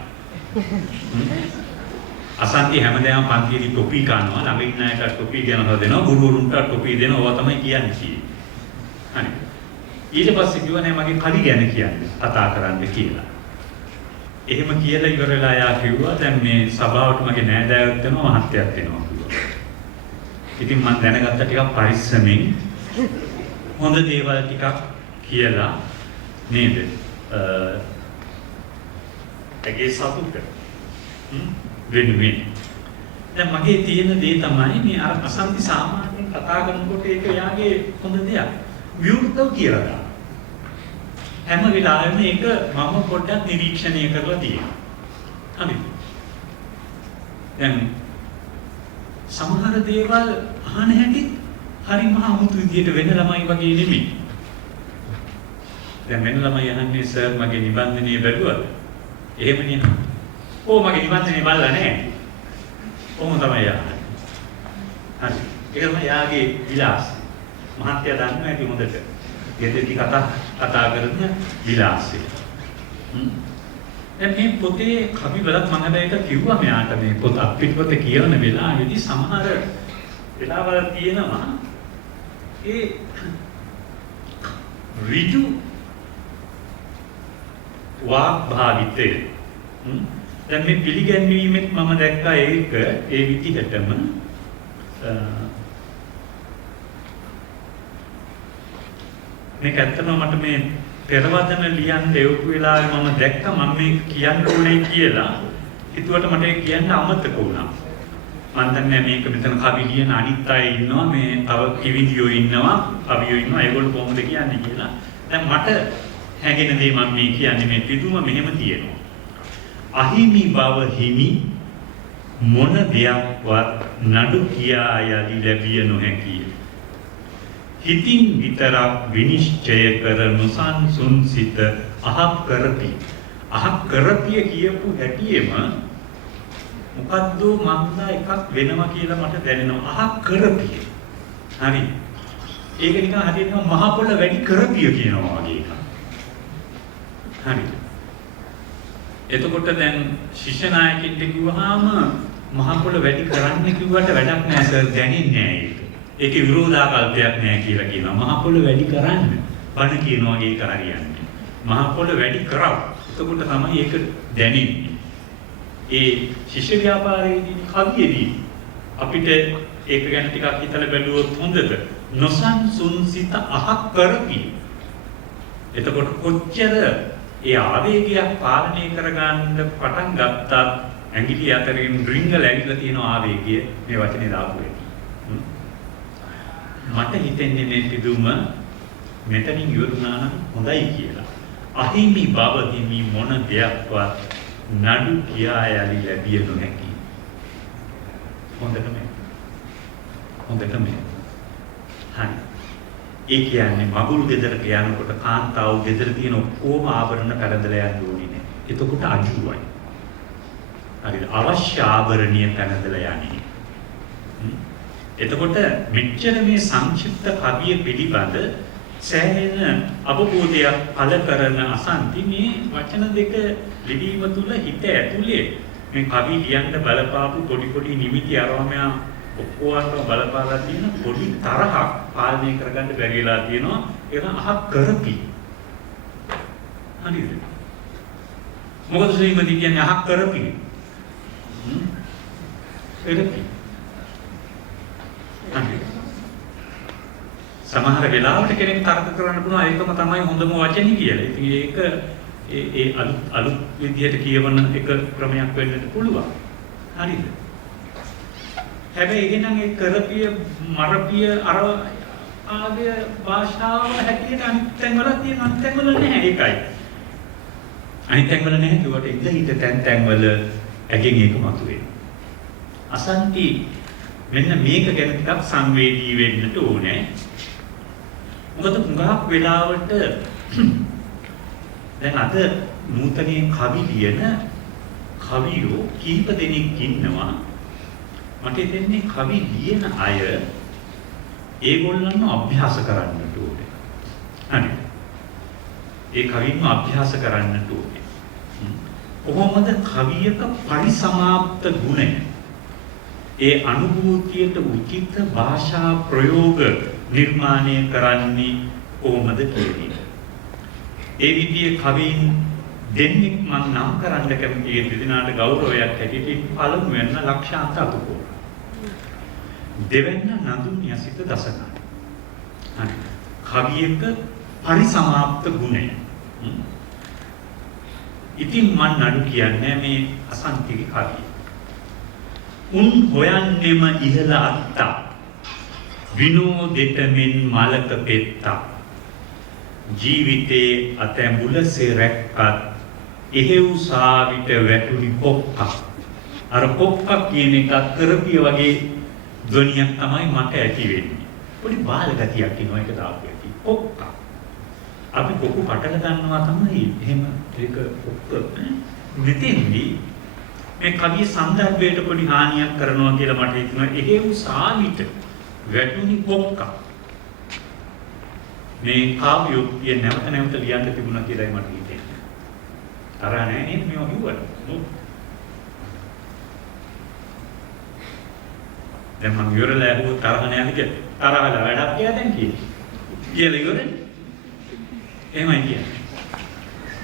අසන්ති හැමදාම පන්තියේදී ටොපි ගන්නවා. ළඟ ඉන්න අයට ටොපි ගෙනලා දෙනවා. ගුරුවරුන්ට ටොපි දෙනවා. ඕවා තමයි කියන්නේ. හරි. ඊට පස්සේ කිව්වා නෑ මගේ කවි ගැන කියන්නේ කතා කරන්න කියලා. එහෙම කියලා ඉවර වෙලා යා කිව්වා දැන් මේ සභාවට මගේ නෑදෑයොත් වෙනවා මහත්යත් වෙනවා කිව්වා. ඉතින් මම දැනගත්ත ටිකක් පරිස්සමෙන් හොඳ දේවල් ටිකක් කියලා නේද? ඒකේ සතුට වෙනුවෙන්. දැන් මගේ තියෙන දේ තමයි මේ අර අසන්ති සාමාන්‍යයෙන් කතා කරනකොට ඒක එයාගේ හොඳ දෙයක්. විවෘතව කියලා ගන්න. හැම වෙලාවෙම ඒක මම පොඩ්ඩක් නිරීක්ෂණය කරලා තියෙනවා. හරිද? දැන් සමහර දේවල් අහන හැටි හරි මහ අමුතු විදියට වෙන ළමයි වගේ නෙමෙයි. දැන් වෙන ළමයි අහන්නේ සර් මගේ නිබන්ධනය බැලුවද? එහෙම නේ. ඕ මගේ නිබන්ධනය බලලා නැහැ. කොහොම තමයි යන්නේ. හරි. ඒක තමයි යාගේ විලාසය. මහත්ය දන්නවා ඇති හොඳට. ගෙදරදී කතා කරන විලාසය. දැන් මේ පොතේ කවි වලත් මම හැබැයි ඒක කිව්වා මෙයාට මේ පොත අපිට කියවන වෙලාවේදී සමහර වෙලාවල් තියෙනවා ඒ ඍජු වාග් භාවිතය. දැන් මේ පිළිගැන්වීමෙත් මම දැක්කා ඒක ඒ විදිහටම මේක ඇත්තටම මට මේ පෙරවදන ලියන්න එවපු වෙලාවේ මම දැක්කා මම මේ කියන්න ඕනේ කියලා හිතුවට මට ඒක කියන්න අමතක වුණා. මම දන්නේ මේක මෙතන කවි ලියන අනිත් අය ඉන්නවා මේ තව කිවිදියෝ ඉන්නවා කවියෝ ඉන්නවා ඒගොල්ලෝ කොහොමද කියන්නේ කියලා. දැන් මට හැඟෙන දේ මම මේ කියන්නේ මේ පිටුම මෙහෙම තියෙනවා. අහිමි බව හිමි මොන දෙයක්වත් නඩු කියා යලි ලැබිය නොහැකිය. හිතින් විතරක් විනිශ්චය කර නොසන්සුන් සිත අහක් කරපි. අහක් කරපිය කියපු හැටියෙම මොකද්ද මන්දා එකක් වෙනවා කියලා මට දැනෙනවා. අහක් කරපිය. හරි. ඒක නිකන් හරියට මහ පොළ වැඩි කරපිය කියනවා වගේ එකක්. හරි. එතකොට දැන් ශිෂ්‍ය නායකයෙක්ට කිව්වහම මහ පොළ වැඩි කරන්න කිව්වට වැඩක් නැහැ සර් දැනෙන්නේ නැහැ ඒක. ඒකේ විරෝධාකල්පයක් නැහැ කියලා කියනවා. මහ පොළ වැඩි කරන්න බණ කියනවා ඒක හරියන්නේ. මහ පොළ වැඩි කරව. එතකොට තමයි ඒක දැනෙන්නේ. ඒ ශිෂ්‍ය ව්‍යාපාරයේදී කවියේදී අපිට ඒක ගැන ටිකක් හිතලා බැලුවොත් හොඳද? නොසන්සුන් සිත අහක් කරපි. එතකොට කොච්චර ඒ ආවේගයක් පාලනය කරගන්න පටන් ගත්තත් ඇඟිලි අතරින් රිංගල ඇවිල්ලා තියෙන ආවේගය මේ වචනේ දාපු එක. මට හිතෙන්නේ මේ පිටුම මෙතනින් ඉවරුණා නම් හොඳයි කියලා. අහිමි බව හිමි මොන දෙයක්වත් නඩු කියා යලි ලැබිය නොහැකි. හොඳටම හරි. ඒ කියන්නේ මගුල් ගෙදරට යනකොට කාන්තාව ගෙදර තියෙන ඔක්කොම ආභරණ පැලඳලා යන්න ඕනේ නෑ. එතකොට අජුවයි. හරිද? අවශ්‍ය ආභරණීය පැලඳලා යන්නේ. එතකොට මෙච්චර මේ සංක්ෂිප්ත කවිය පිළිබඳ සෑහෙන අවබෝධයක් පළ කරන අසන්ති මේ වචන දෙක ලිවීම තුළ හිත ඇතුලේ මේ කවි ලියන්න බලපාපු පොඩි නිමිති අරවමයා ඔක්කොවටම බලපාලා තියෙන පොඩි තරහක් පාලනය කරගන්න බැරි වෙලා තියෙනවා. ඒක අහක් කරපි. හරිද? මොකද ශ්‍රීමති කියන්නේ අහක් කරපි. කරපි. සමහර වෙලාවට කෙනෙක් තර්ක කරන්න පුළුවන් ඒකම තමයි හොඳම වචනේ කියලා. ඉතින් ඒක ඒ අලුත් විදියට කියවන එක ක්‍රමයක් වෙන්නත් පුළුවන්. හරිද? හැබැයි එහෙනම් ඒ කරපිය මරපිය අර ආගේ භාෂාව හැටියට අනිත් තැන්වල තියෙන අනිත් තැන්වල නැහැ ඒකයි. අනිත් තැන්වල නැහැ කිව්වට ඉඳ හිට තැන්වල ඇගෙන් ඒක මතුවේ. අසන්ති මෙන්න මේක ගැන ටිකක් සංවේදී වෙන්නට ඕනේ. මොකද හුඟක් වෙලාවට දැන් අද නූතනයේ කවි ලියන කවියෝ කීප දෙනෙක් ඉන්නවා. මට හිතෙන්නේ කවි ලියන අය ඒගොල්ලන්ව අභ්‍යාස කරන්නට ඕනේ. හරි. ඒ කවින්ව අභ්‍යාස කරන්නට ඕනේ. කොහොමද කවියක පරිසමාප්ත ගුණය ඒ අනුභූතියට උචිත භාෂා ප්‍රයෝග නිර්මාණය කරන්නේ කොහොමද කියන්නේ. ඒ විදිහේ කවීන් දෙන්නෙක් මම නම් කරන්න කැමති ඒ දෙදෙනාට ගෞරවයක් හැටියට පළමු වෙන ලක්ෂාන්ත අතුකෝ. දෙවෙනි නඳුන්‍යසිත දසන. හරි. කවියක පරිසමාප්ත ගුණය. ඉතින් මම නඩු කියන්නේ මේ අසන්තිගේ කවිය. උන් හොයන්නෙම ඉහළ අත්තා විනෝදෙට මෙන් මලක පෙත්තා ජීවිතේ අතැඹුලසේ රැක්කත් එහෙව් සාවිට වැටුනි කොක්කක් අර කොක්කක් කියන එකත් කරපිය වගේ ධ්වනියක් තමයි මට ඇති වෙන්නේ පොඩි බාල ගතියක් එනවා ඒක දාපු ඇති කොක්කක් අපි කොක්ක පටල ගන්නවා තමයි එහෙම ඒක කොක්ක මෙතෙන්දී මේ කවිය සන්දර්භයට පොඩි හානියක් කරනවා කියලා මට හිතෙනවා එහෙව් සාවිට වැටුනි කොක්කක් මේ කාව්‍යය නැවත නැවත ලියන්න තිබුණා කියලායි මට හිතෙන්නේ. තරහ නැහැ නේද මේවා කිව්වට? දැන් මම ඉවරලා ඇහුවොත් තරහ නැහැ කියලා. තරහලා වැඩක් කියලා දැන් කියන්නේ. කියලා ඉවරනේ. එහෙමයි කියන්නේ.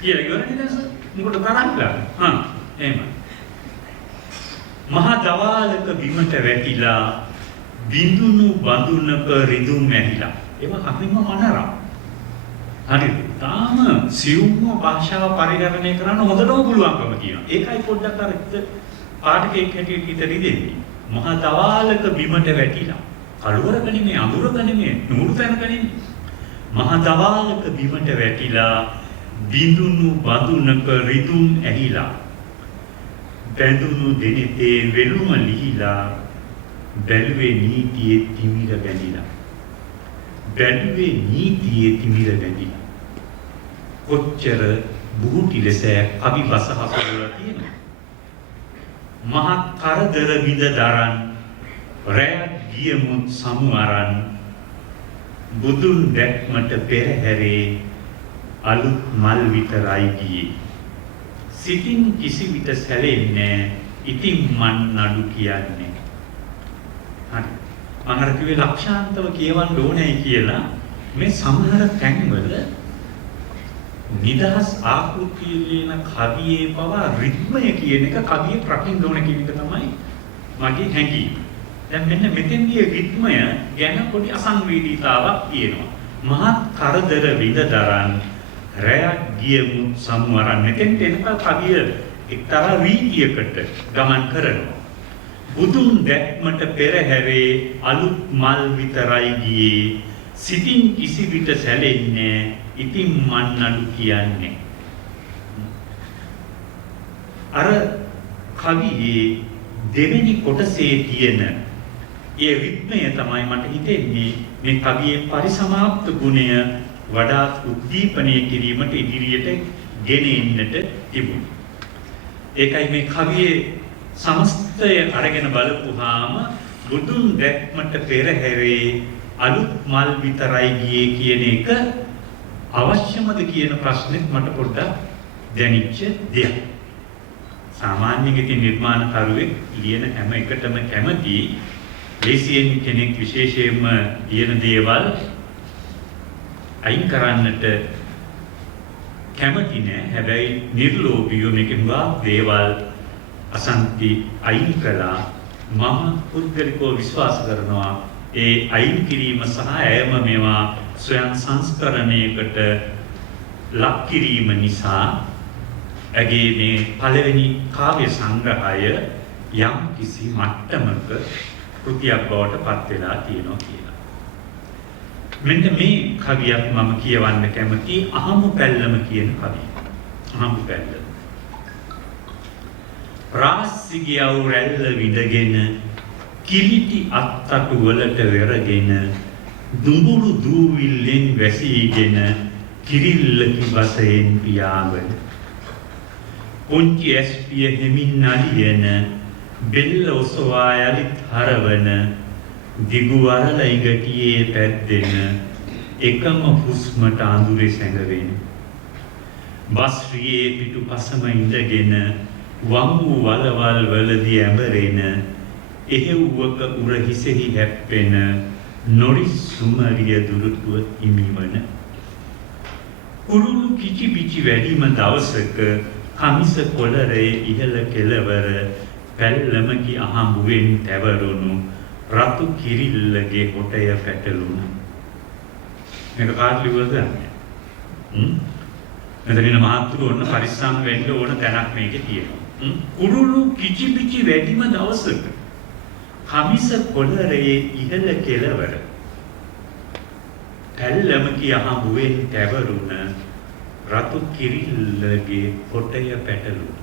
කියලා ඉවරනේ දැන් මොකට තරහලා? එහෙමයි. මහා දවාලක බිමට වැටිලා බිඳුණු බඳුනක රිදුම් ඇහිලා ඒවා හරිම මනරම්. හරිද? තාම සියුම්ම භාෂාව පරිහරණය කරන්න හොඳටම පුළුවන්කම තියෙනවා. ඒකයි පොඩ්ඩක් අර පාඨකයෙක් හැටියට හිත රිදෙන්නේ. මහා දවාලක බිමට වැටිලා. කළුවරක නෙමෙයි, අඳුරක නෙමෙයි, නුඹුරු තැනක නෙමෙයි. මහා දවාලක බිමට වැටිලා බිඳුණු බඳුනක රිදුම් ඇහිලා. බැඳුණු දෙනෙතේ වෙලුම ලිහිලා බැලුවේ නීතියේ තිමිර බැඳිලා. බැලුවේ නීතියේ තිමිර බැඳිලා. කොච්චර බුහුටි ලෙස කවි බස හසුරලා තියෙනවා. මහත් කරදර විඳ දරන් රැය ගියමුත් සමු අරන් බුදුන් දැක්මට පෙරහැරේ අලුත් මල් විතරයි ගියේ. සිතින් කිසි විට සැලෙන්නේ ඉතින් මන් නඩු කියන්නේ. හරි. මම අර කිව්වේ ලක්ෂාන්තව කියවන්න ඕනේ කියලා මේ සමහර තැන්වල නිදහස් ආකෘතියේ ලියන කවියේ පවා රිද්මය කියන එක කවියේ ප්‍රකින්න ඕන කියන එක තමයි මගේ හැඟීම. දැන් මෙන්න මෙතෙන්දී රිද්මය ගැන පොඩි අසංවේදීතාවක් තියෙනවා. මහත් කරදර විඳ දරන් රැයක් ගියමුත් සම්වරන් මෙතෙන්ට එනකල් කවිය එක්තරා රීතියකට ගමන් කරනවා. බුදුන් දැක්මට පෙරහැරේ අලුත් මල් විතරයි ගියේ සිතින් කිසි විට සැලෙන්නේ ඉතින් මන් නඩු කියන්නේ. අර කවියේ දෙවෙනි කොටසේ තියෙන ඒ රිද්මය තමයි මට හිතෙන්නේ මේ කවියේ පරිසමාප්ත ගුණය වඩාත් උද්දීපනය කිරීමට ඉදිරියට ගෙන එන්නට තිබුණා. ඒකයි මේ කවියේ සමස්තය අරගෙන බලපුවාම බුදුන් දැක්මට පෙරහැරේ අලුත් මල් විතරයි ගියේ කියන එක අවශ්‍යමද කියන ප්‍රශ්නෙත් මට පොඩ්ඩක් දැනෙච්ච දෙයක්. සාමාන්‍යයෙන් ඉතින් නිර්මාණකරුවෙක් ලියන හැම එකටම කැමති ලේසියෙන් කෙනෙක් විශේෂයෙන්ම ලියන දේවල් අයින් කරන්නට කැමති නෑ. හැබැයි නිර්ලෝභීව මේකෙන් වා දේවල් අසන්ති අයින් කළා. මම පුද්ගලිකව විශ්වාස කරනවා ඒ අයින් කිරීම සහ ඇයම මේවා ස්වයං සංස්කරණයකට ලක් කිරීම නිසා ඇගේ මේ පළවෙනි කාව්‍ය සංග්‍රහය යම් කිසි මට්ටමක කෘතියක් බවට පත් වෙලා තියෙනවා කියලා. මෙන්න මේ කවියක් මම කියවන්න කැමති අහමු පැල්ලම කියන කවිය. අහමු පැල්ලම. රාස්සිගියව් රැල්ල විඳගෙන කිලිටි අත්තටු වලට වෙරගෙන දුඹුරු දූවිල්ලෙන් වැසීගෙන කිරිල්ලකි බසයෙන් පියාඹන පුංචි ඇස්පිය හෙමින් නලියන බෙල්ල ඔසවා යලිත් හරවන දිගු වරල ඉඟටියේ පැද්දෙන එකම හුස්මට අඳුරේ සැඟවෙන බස්රියේ පිටුපසම ඉඳගෙන වම් වූ වලවල් වලදී ඇඹරෙන එහෙව්වක උර හිසෙහි හැප්පෙන නොරිස් සුමරිය දුරුතුව හිමිවන කුරුළු කිචි පිචි වැඩිම දවසක කමිස කොළරේ ඉහළ කෙළවර පැල්ලමකි අහඹුවෙන් තැවරුණු රතු කිරිල්ලගේ හොටය පැටළුණු. මේක කාට ලිව්වද දන්නේ? මෙතන මහත්තුරු ඔන්න පරිස්සම් වෙන්න ඕන තැනක් මේකේ තියෙනවා. කුරුළු කිචි පිචි වැඩිම දවසක කමිස පොළරේ ඉහළ කෙළවර පැල්ලම කියහඹුවෙන් තැවරුණ රතු කිරිල්ලගේ හොටය පැටළුණු.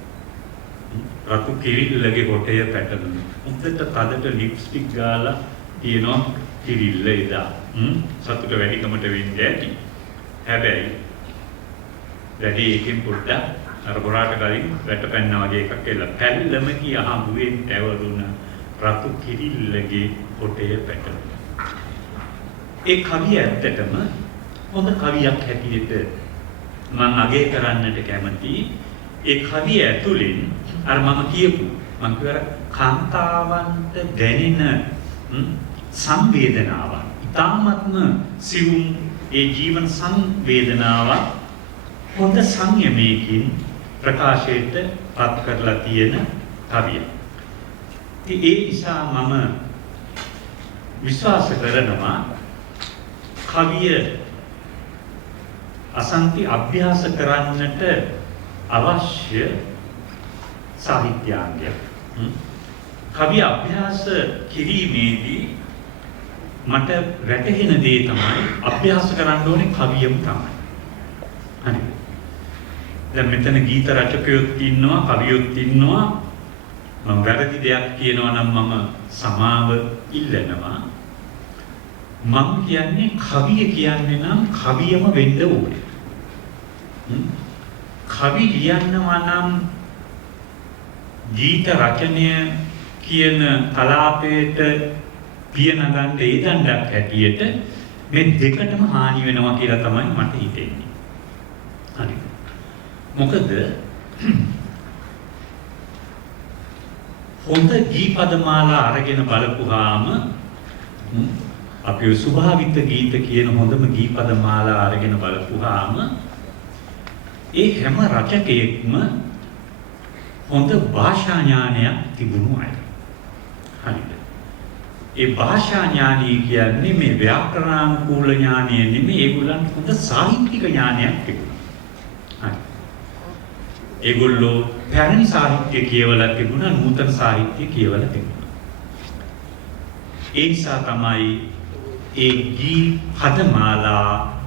රතු කිරිල්ලගේ හොටය පැටළුණු. උන්ට තදට ලිප්ස්ටික් ගාලා තියෙනවා කිරිල්ල එදා. සතුට වැඩිකමට වෙන්නේ ඇති. හැබැයි වැඩි එකකින් පොඩ්ඩක් අර බොරාට කලින් වැටපැන්නා වගේ එකක් එල්ල. පැල්ලම කියහඹුවෙන් තැවරුණ රතු කිරිල්ලගේ හොටය පැටළුණු. ඒ කවිය ඇත්තටම හොඳ කවියක් හැටියට මම අගය කරන්නට කැමතියි. ඒ කවිය ඇතුළෙන් අර මම කියපු මම කියවර කාන්තාවන්ට දැනෙන සංවේදනාවක් ඊ타ත්ම සිවුම් ඒ ජීවන සංවේදනාවක් හොඳ සංයමයකින් ප්‍රකාශයට පත් කරලා තියෙන කවිය. ඒ නිසා මම විශ්වාස කරනවා කවිය අසන්ති අභ්‍යාස කරන්නට අවශ්‍ය සාහිත්‍යාංගයක්. කවිය අභ්‍යාස කිරීමේදී මට වැටහෙන දේ තමයි අභ්‍යාස කරන්න ඕනේ කවියම තමයි. හරිද? දැන් මෙතන ගීත රචකයොත් ඉන්නවා, කවියොත් ඉන්නවා. මම වැරදි දෙයක් කියනවා නම් මම සමාව ඉල්ලනවා. මම කියන්නේ කවිය කියන්නේ නම් කවියම වෙන්න ඕනේ. කවි ලියන්නවා නම් ගීත රචනය කියන කලාපයට පියනගන්න ඒ දණ්ඩක් හැටියට මේ දෙකටම හානි වෙනවා කියලා තමයි මට හිතෙන්නේ. හරි. මොකද හොඳ ගීපද මාලා අරගෙන බලපුවාම අපි ස්වභාවිත ගීත කියන හොඳම ගීපද මාලා අරගෙන බලපුවාම ඒ හැම රචකයෙක්ම හොඳ භාෂා ඥානයක් තිබුණු අය. හරිද? ඒ භාෂා ඥානය කියන්නේ මේ ව්‍යාකරණානුකූල ඥානය නෙමෙයි, ඒගොල්ලන්ට හොඳ සාහිත්‍යික ඥානයක් තිබුණා. හරි. ඒගොල්ලෝ පැරණි සාහිත්‍ය කියවලා තිබුණා, නූතන සාහිත්‍ය කියවලා තිබුණා. ඒ නිසා තමයි ඒ ගී පදමාලා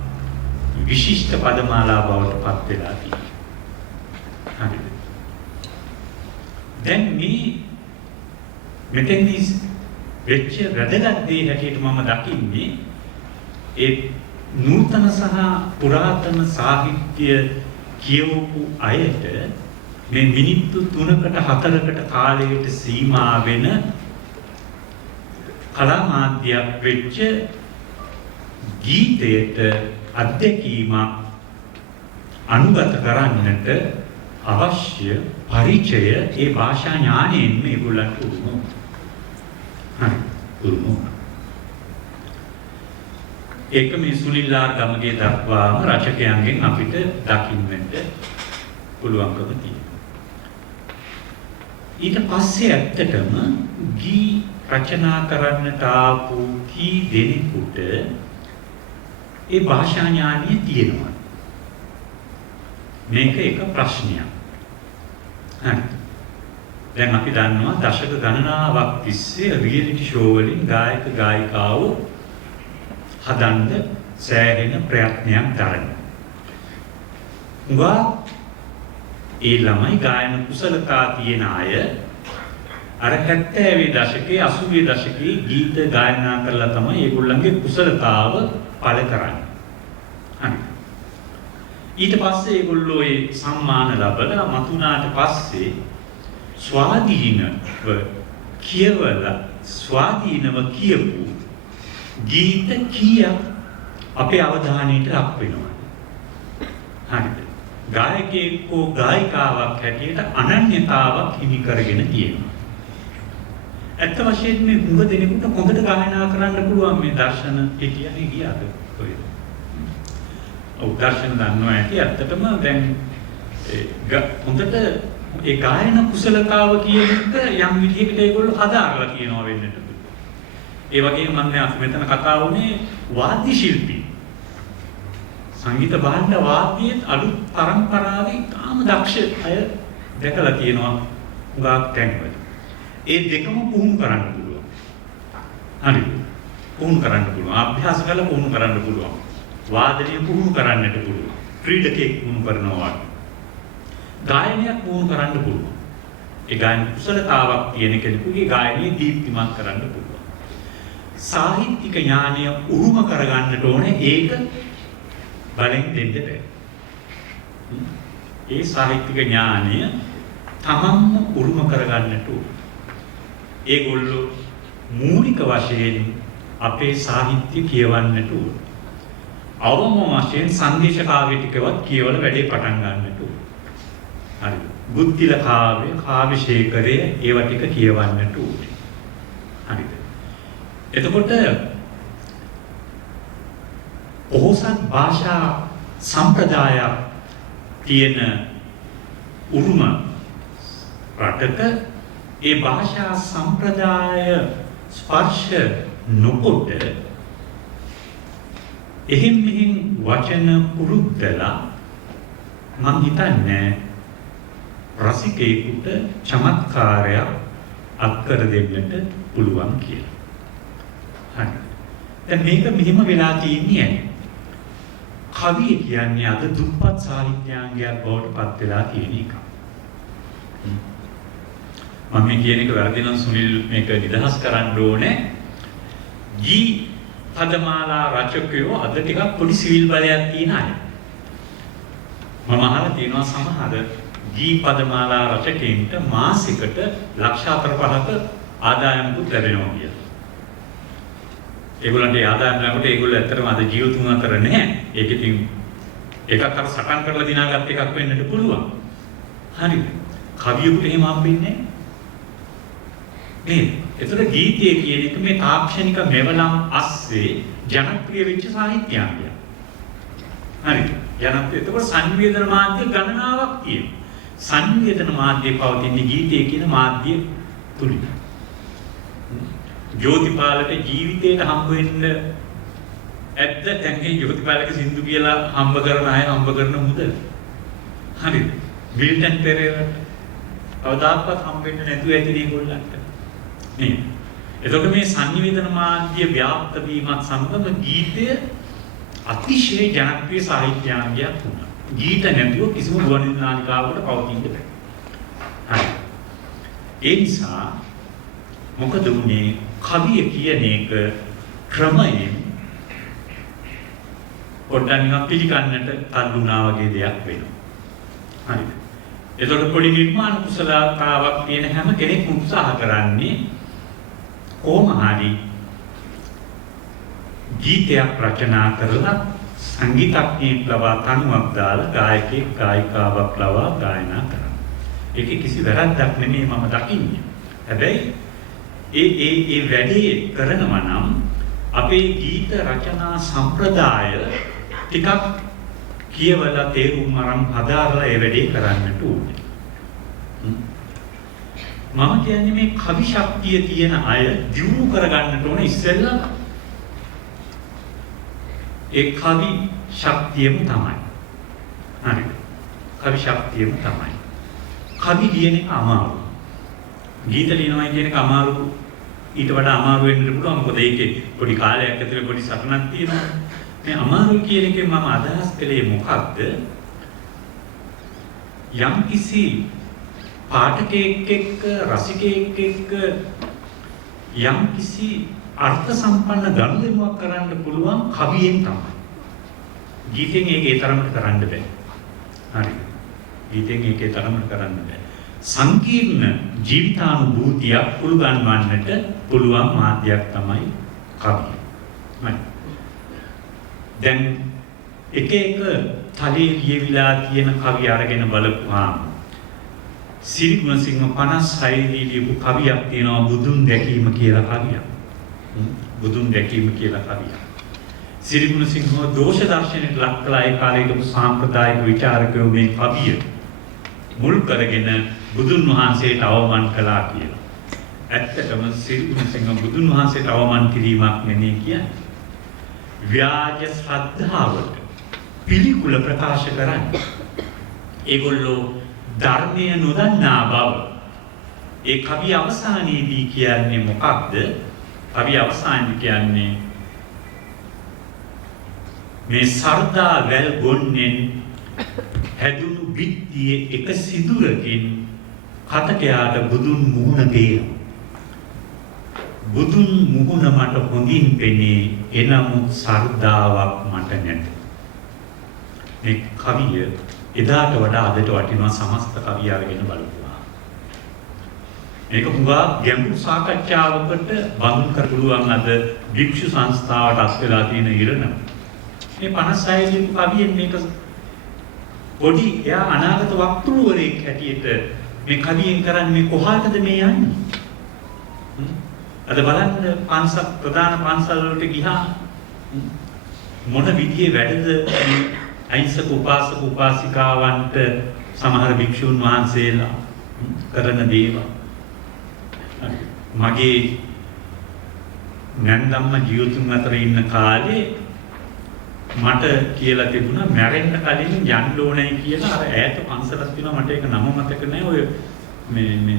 විශිෂ්ට පදමාලා බවට පත් වෙලා තියෙනවා. හරිද? දැන් මෙතෙන්දී වෙච්ච වැදගත් දේ හැටියට මම දකින්නේ ඒ නූතන සහ පුරාතන සාහිත්‍ය කියවපු අයට මේ මිනිත්තු 3කට 4කට කාලයකට සීමා වෙන කලා මාධ්‍යයක් වෙච්ච ගීතයට අධ්‍යක්ීමක් අනුගත කරන්නට අවශ්‍ය පරිචය ඒ භාෂා ඥානයෙන් මේගොල්ලන්ට උරුම. හරි උරුම. ඒක මේ සුනිල්ලාර ගමගේ දක්වාම රචකයන්ගෙන් අපිට දකින්නට පුළුවන්කම තියෙනවා. ඊට පස්සේ ඇත්තටම ගී රචනා කරන්නට ආපු කී දෙනෙකුට ඒ භාෂා ඥානය තියෙනවා. මේක එක ප්‍රශ්නයක්. හරි. දැන් අපි දන්නවා දශක ගණනාවක් තිස්සේ රියැලිටි ෂෝ වලින් ගායක ගායිකාවෝ හදන්න සෑහෙන ප්‍රයත්නයක් දරනවා. ඒ ළමයි ගායන කුසලතා තියෙන අය අර 70 දශකයේ 80 දශකයේ ගීත ගායනා කරලා තමයි ඒගොල්ලන්ගේ කුසලතාව පළ කරන්නේ. හරි. ඊට පස්සේ ඒගොල්ලෝ ඒ සම්මාන ලැබලා මතුනාට පස්සේ ස්වාධීනව කියවලා ස්වාධීනව කියපු ගීත කීයක් අපේ අවධානයට ලක් වෙනවා. හරිද? ගායකයෙක් හෝ ගායිකාවක් හැටියට අනන්‍යතාවක් හිමි කරගෙන තියෙනවා. ඇත්ත වශයෙන්ම මේ මුග දෙනෙකුට හොඳට ගායනා කරන්න පුළුවන් මේ දර්ශන හිටියනේ ගියාද කොහෙද? ඔව් දර්ශන දන්නවා ඇති. ඇත්තටම දැන් හොඳට ඒ ගායන කුසලතාව කියන එක යම් විදිහකට ඒගොල්ලෝ හදාගලා කියනවා වෙන්නට. ඒ වගේම මම දැන් මෙතන කතා වුණේ වාද්‍ය ශිල්පී. සංගීත භාණ්ඩ වාද්‍යයේ අලුත් පරම්පරාවේ තාම දක්ෂ අය දැකලා තියෙනවා උගාක් තැන්වල. ඒ දෙකම පුහුණු කරන්න පුළුවන්. හරි. පුහුණු කරන්න පුළුවන්. අභ්‍යාස කරලා පුහුණු කරන්න පුළුවන්. වාදනය පුහුණු කරන්නට පුළුවන්. ක්‍රීඩකයෙක් පුහුණු කරනවා වගේ. ගායනයක් පුහුණු කරන්න පුළුවන්. ඒ ගායන කුසලතාවක් තියෙන කෙනෙකුගේ ගායනය දීප්තිමත් කරන්න පුළුවන්. සාහිත්‍යික ඥානය උරුම කරගන්නට ඕනේ ඒක බලෙන් දෙන්න බෑ. ඒ සාහිත්‍යික ඥානය තමන්ම උරුම කරගන්නට ඕනේ. ඒගොල්ලෝ මූලික වශයෙන් අපේ සාහිත්‍ය කියවන්නට ඕනේ. අවම වශයෙන් සංදේශ කාව්‍ය ටිකවත් කියවල වැඩේ පටන් ගන්නට ඕනේ. හරි. බුද්ධිල කාව්‍ය, කාව්‍ය ශේඛරය ඒව ටික කියවන්නට ඕනේ. හරිද? එතකොට පොහොසත් භාෂා සම්ප්‍රදායක් තියෙන උරුම රටක ඒ භාෂා සම්ප්‍රදාය ස්පර්ශ නොකොට එහෙන් මෙහෙන් වචන පුරුද්දලා මම හිතන්නේ රසිකයෙකුට චමත්කාරයක් අත්කර දෙන්නට පුළුවන් කියලා. හරි. දැන් මේක මෙහෙම වෙලා තියෙන්නේ නැහැ. කවිය කියන්නේ අද දුප්පත් සාහිත්‍යාංගයක් බවට පත් වෙලා තියෙන එක. මම මේ කියන එක වැරදි නම් සුනිල් මේක නිදහස් කරන්න ඕනේ. ගී පදමාලා රචකයෝ අද ටිකක් පොඩි සිවිල් බලයක් තියෙන අය. මම අහලා තියෙනවා සමහර ගී පදමාලා රචකයින්ට මාසිකට ලක්ෂ 4-5ක ආදායමකුත් ලැබෙනවා කියලා. ඒගොල්ලන්ට ආදායම ලැබුණට ඒගොල්ලෝ ඇත්තටම අද ජීවිතුන් අතර නැහැ. ඒක ඉතින් එකක් අර සටන් කරලා දිනාගත් එකක් වෙන්නට පුළුවන්. හරිද? කවියෙකුට එහෙම හම්බෙන්නේ නැහැ. ඒතර ගීතය කියන එක මේ තාක්ෂණික මෙවලම් අස්සේ ජනප්‍රිය වෙච්ච සාහිත්‍යයක්. හරිද? එතකොට සංවේදන මාධ්‍ය ගණනාවක් තියෙනවා. සංවේදන මාධ්‍ය පවතින ගීතය කියන මාධ්‍ය තුලින්. ජෝතිපාලට ජීවිතේට හම්බ වෙන්න ඇත්ත දැන් මේ ජෝතිපාලක සින්දු කියලා හම්බ කරන අය හම්බ කරන මුදල. හරිද? මිල්ටන් පෙරේරාට කවදාවත් හම්බ වෙන්නේ නැතුව ඇති ඒගොල්ලන්ට. නේ. එතකොට මේ සංවේදන මාධ්‍ය ව්‍යාප්ත වීමත් සමගම ගීතය අතිශය ජනප්‍රිය සාහිත්‍යාංගයක් වුණා. ගීත නැතුව කිසිම ගුවන් නාලිකාවකට පවතින්න බෑ. හරි. ඒ නිසා මොකද උනේ කවිය කියන එක ක්‍රමයෙන් පොඩ්ඩක් නිකන් පිළිගන්නට තල්ලුණා වගේ දෙයක් වෙනවා. හරිද? එතකොට පොඩි නිර්මාණ කුසලතාවක් තියෙන හැම කෙනෙක්ම උත්සාහ කරන්නේ කොහොම හරි ගීතයක් රචනා කරලා සංගීතඥයෙක් ලවා තනුවක් දාලා ගායකයෙක් ගායිකාවක් ලවා ගායනා කරනවා. ඒකේ කිසි වැරද්දක් නෙමෙයි මම දකින්නේ. හැබැයි ඒ වැඩේ කරනවා නම් අපේ ගීත රචනා සම්ප්‍රදාය ටිකක් කියවලා තේරුම් අරන් හදාarලා ඒ වැඩේ කරන්නට ඕනේ. මම කියන්නේ මේ කවි ශක්තිය තියෙන අය දියුණු කරගන්නට ඕනේ ඉස්සෙල්ලා. ඒ කවි ශක්තියම තමයි. හරිද? කවි ශක්තියම තමයි. කවි ලියන එක අමාරු. ගීත ලියනවා කියන එක අමාරු. ඊට වඩා අමාරු වෙන්න පුළුවන්. මොකද ඒකේ පොඩි කාලයක් ඇතුලේ පොඩි සටනක් තියෙනවා. මේ අමාරු කියන එකෙන් මම අදහස් කළේ මොකක්ද? යම් කිසි පාඨකයෙක් එක්ක රසිකයෙක් එක්ක යම් කිසි අර්ථ සම්පන්න ගනුදෙනුවක් කරන්න පුළුවන් කවියෙන් තමයි. ගීතෙන් ඒකේ තරමට කරන්න බෑ. හරිද? ගීතෙන් ඒකේ තරමට කරන්න බෑ. සංකීර්ණ ජීවිතානුභූතියක් උල්ගන්වන්නට පුළුවන් මාධ්‍යයක් තමයි කවිය. හරි. දැන් එක එක තලයේ ලියවිලා තියෙන කවි අරගෙන බලපුවාම සිරිගුණසිංහ 56 ලියපු කවියක් තියෙනවා බුදුන් දැකීම කියලා කවියක්. බුදුන් දැකීම කියලා කවියක්. සිරිගුණසිංහ දෝෂ දර්ශනයට ලක් කළ ඒ කාලේ සාම්ප්‍රදායික විචාරකයෝ මේ කවිය මුල් කරගෙන බුදුන් වහන්සේට අවමන් කළා කියලා. ඇත්තටම සිරිගුණසිංහ බුදුන් වහන්සේට අවමන් කිරීමක් නෙමෙයි කියන්නේ. ව්‍යාජ ශ්‍රද්ධාවට පිළිකුල ප්‍රකාශ කරන්නේ. ඒගොල්ලෝ ධර්මය නොදන්නා බව. ඒ කවිය අවසානයේදී කියන්නේ මොකක්ද? කවි අවසානයේ කියන්නේ මේ සර්දා වැල් ගොන්නෙන් හැදුණු බිත්තියේ එක සිදුරකින් කතකයාට බුදුන් මුහුණ පේනවා. බුදුන් මුහුණ මට හොඳින් පෙනේ එනමුත් සර්දාවක් මට නැත. මේ කවිය එදාට වඩා අදට වටිනවා සමස්ත කවිය අරගෙන බලපුවා. මේක පුරා ගැඹුරු සාකච්ඡාවකට බඳුන් කර පුළුවන් අද භික්ෂු සංස්ථාවට අස් වෙලා තියෙන ඉරණ. මේ 56 ලියපු කවියෙන් මේක පොඩි එයා අනාගත වක්තෘවරයෙක් හැටියට මේ කවියෙන් කරන්නේ මේ කොහාටද මේ යන්නේ? අද බලන්න පන්සල් ප්‍රධාන පන්සල් වලට ගිහා මොන විදිහේ වැඩද මේ අහිංසක උපාසක උපාසිකාවන්ට සමහර භික්ෂුන් වහන්සේලා කරන දේවල්. මගේ නැන්දම්ම ජීවිතුන් අතර ඉන්න කාලේ මට කියලා තිබුණා මැරෙන්න කලින් යන්න ඕනේ කියලා අර ඈත පන්සලක් තියෙනවා මට ඒක නම මතක නැහැ ඔය මේ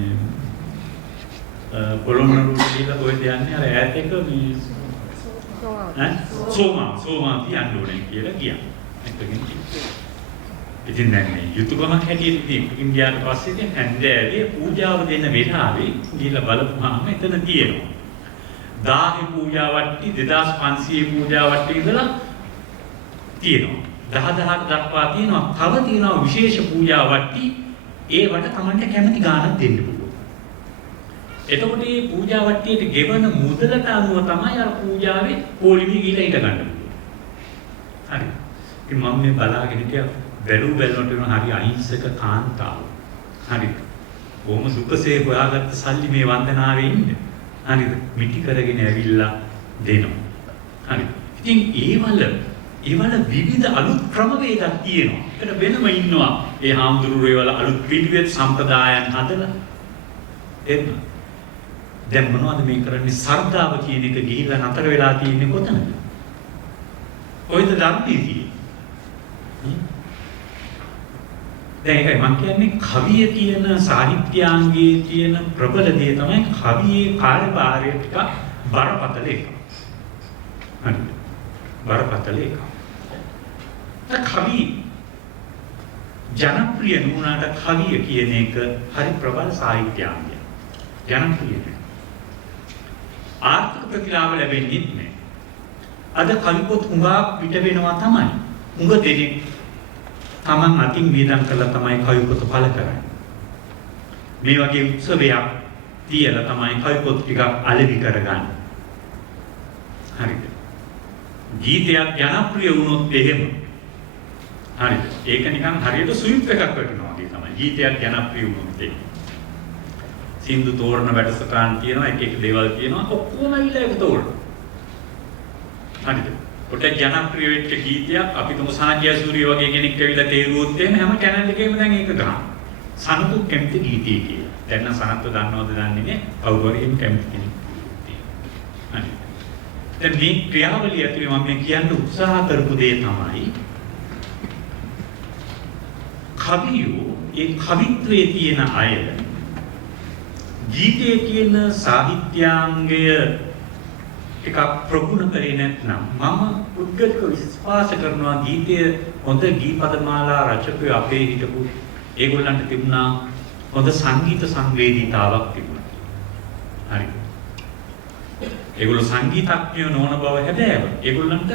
පොළොන්නරු කියලා කොහෙද යන්නේ අර ඈත එක මේ සෝමා කියන්න ඕනේ කියලා ගියා. ඉතින් දැන් මේ යුතුයකමක් හැටියට ඉතින් ගියාට පස්සේ දැන් හැන්දෑවේ පූජාව දෙන වෙලාවේ ගිහලා බලපුවාම එතන තියෙනවා 1000 පූජා වට්ටි 2500 පූජා වට්ටි ඉඳලා තියෙනවා 10000ක් දක්වා තියෙනවා. තව තියෙනවා විශේෂ පූජා වට්ටි ඒවට Tamanට කැමති ගාණක් දෙන්න පුළුවන්. එතකොට මේ පූජා වට්ටියට ගෙවන මුදලට අනුව තමයි අර පූජාවේ පොලිමේ ගිහලා ඉඳ ගන්න පුළුවන්. හරි. ඉතින් මම මේ බලාගෙන හිටියා බැලුවට වෙන හරි අහිංසක කාන්තාව. හරි. කොහොම දුකසේ හොයාගත්ත සල්ලි මේ වන්දනාවේ ඉන්නේ. හරිද? මිටි කරගෙන ඇවිල්ලා දෙනවා. හරි. ඉතින් ඒවල විවිධ අලුත් ක්‍රමවේදක් තියෙනවා. ඒකට වෙනම ඉන්නවා. ඒ හාමුදුරුවෝ ඒවල අලුත් පිළිවෙත් සම්ප්‍රදායන් හදලා එන්න. දැන් මොනවද මේ කරන්නේ? සර්දාව කියන එක ගිහිල්ලා නතර වෙලා තියෙන්නේ කොතනද? කොයිද ධර්මයේ? දැන් ඒකයි මම කියන්නේ කවිය කියන සාහිත්‍යාංගයේ තියෙන ප්‍රබල දේ තමයි කවියේ කාර්යභාරය ටික බරපතල එක. හරි. බරපතල එක. කවි ජනප්‍රිය නුනාට කවිය කියන එක හරි ප්‍රබල සාහිත්‍යාංගයක්. ජනප්‍රිය නේ. ආර්ථික ප්‍රතිලාභ ලැබෙන්නේ නැහැ. අද කවි පොත් උඟා පිට වෙනවා තමයි. උඟ දෙනෙක් තමන් අතින් වේදම් කළා තමයි කවි පොත පළ කරන්නේ. මේ වගේ උත්සවයක් තියලා තමයි කවි පොත් ටිකක් අලෙවි කරගන්නේ. හරිද? ගීතයක් ජනප්‍රිය වුණොත් එහෙම හරිද? ඒක නිකන් හරියට ස්විප් එකක් වටිනවා වගේ තමයි. ගීතයක් ජනප්‍රිය වුණොත් එහෙම. සින්දු තෝරන වැඩසටහන් තියෙනවා එක දේවල් තියෙනවා ඔක්කොම ඇවිල්ලා ඒක තෝරන. හරිද? කොට ජනප්‍රිය වෙච්ච ගීතයක් අපි තුමු සාජ්‍ය සූරිය වගේ කෙනෙක් ඇවිල්ලා තේරුවොත් එහෙම හැම channel එකේම දැන් ඒක ගන්න. සනතු කැමති ගීතය කියලා. දැන් නම් සනත්ව දන්නවද දන්නේ නැහැ. කවුරු හරි කැමති කෙනෙක්. හරි. දැන් මේ ක්‍රියාවලිය ඇතුලේ මම කියන්න උත්සාහ කරපු දේ තමයි කවියෝ ඒ කවිත්වයේ තියෙන අය ගීතයේ කියන සාහිත්‍යාංගය එකක් ප්‍රගුණ කරේ නැත්නම් මම පුද්ගලික විශ්වාස කරනවා ගීතය හොඳ ගීපදමාලා රචකයෝ අපේ හිටපු ඒගොල්ලන්ට තිබුණා හොඳ සංගීත සංවේදීතාවක් තිබුණා. හරි. ඒගොල්ලෝ සංගීතඥයෝ නොවන බව හැබෑව. ඒගොල්ලන්ට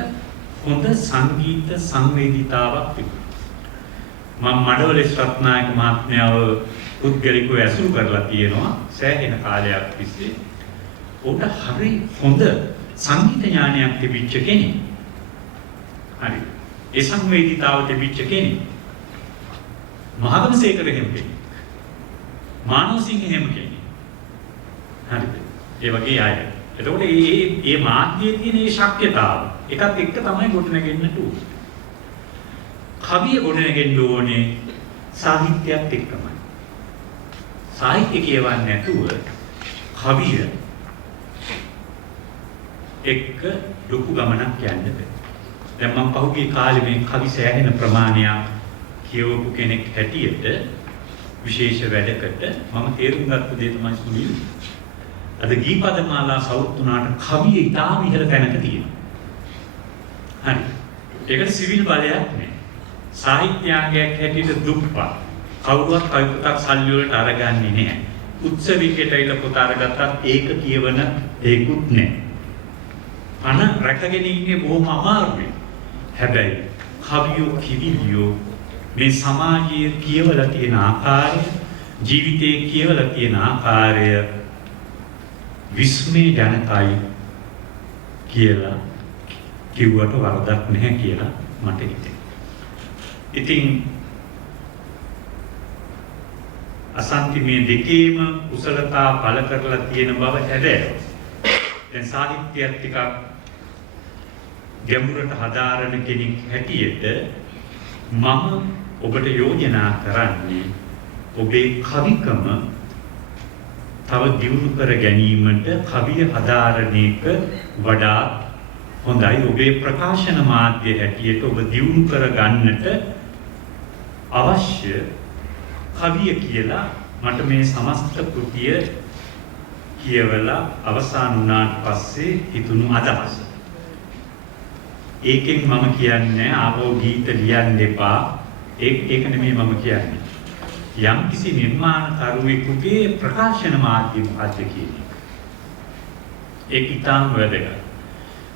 හොඳ සංගීත සංවේදීතාවක් තිබුණා. මම මඩවලේ රත්නායක මහත්මයාව පුද්ගලිකව ඇසුරු කරලා තියෙනවා සෑහෙන කාලයක් තිස්සේ. උට හරි හොඳ සංගීත ඥානයක් තිබිච්ච කෙනෙක්. හරි. ඒ සංවේදීතාව තිබිච්ච කෙනෙක්. මහගමසේකර එහෙම කෙනෙක්. මානවසිංහ එහෙම කෙනෙක්. හරිද? ඒ වගේ අය. එතකොට මේ මාධ්‍යයේ තියෙන මේ ශක්්‍යතාව එකත් එක්ක තමයි ගොඩනගෙන්නට ඕනේ. කවිය ගොඩනගෙන්න ඕනේ සාහිත්‍යයත් එක්කමයි. සාහිත්‍ය කියවන්නේ නැතුව කවිය එක්ක ලොකු ගමනක් යන්න බෑ. දැන් මම පහුගිය කාලේ මේ කවි සෑහෙන ප්‍රමාණයක් කියවපු කෙනෙක් හැටියට විශේෂ වැඩකට මම තේරුම් ගත්ත දේ තමයි සුනිල් අද ගීපද මාලා සවුත්තුනාට කවිය ඉතාම ඉහළ තැනක තියෙනවා. හරි. ඒකට සිවිල් බලයක් නෑ. සාහිත්‍යාංගයක් හැටියට දුප්පත්. කවුරුවත් කවි පොතක් සල්ලි වලට අරගන්නේ නැහැ. උත්සවයකට ඇවිල්ලා පොත අරගත්තත් ඒක කියවන ඒකුත් නැහැ. අන රැකගෙන ඉන්නේ බොහොම අමාරුයි. හැබැයි කවියෝ කිවිලියෝ මේ සමාජයේ කියවලා තියෙන ආකාරය, ජීවිතයේ කියවලා තියෙන ආකාරය විස්මය ජනකයි කියලා කිව්වට වරදක් නැහැ කියලා මට හිතෙනවා. ඉතින් අසන්ති මේ දෙකේම කුසලතා පළ කරලා තියෙන බව හැදෑරුවා. දැන් සාහිත්‍යයත් ටිකක් ගැඹුරට හදාරන කෙනෙක් හැටියට මම ඔබට යෝජනා කරන්නේ ඔබේ කවිකම තව දියුණු කර ගැනීමට කවිය හදාරන එක වඩා හොඳයි. ඔබේ ප්‍රකාශන මාධ්‍ය හැටියට ඔබ දියුණු කර ගන්නට අවශ්‍ය කවිය කියලා මට මේ සමස්ත කෘතිය කියවලා අවසන් වුණාට පස්සේ හිතුණු අදහස. ඒකෙන් මම කියන්නේ ආපහු ගීත ලියන්න එපා. ඒක නෙමෙයි මම කියන්නේ. යම් කිසි නිර්මාණකරුවෙකුගේ ප්‍රකාශන මාධ්‍ය මොකක්ද කියන්නේ. ඒක ඉතාම වැදගත්.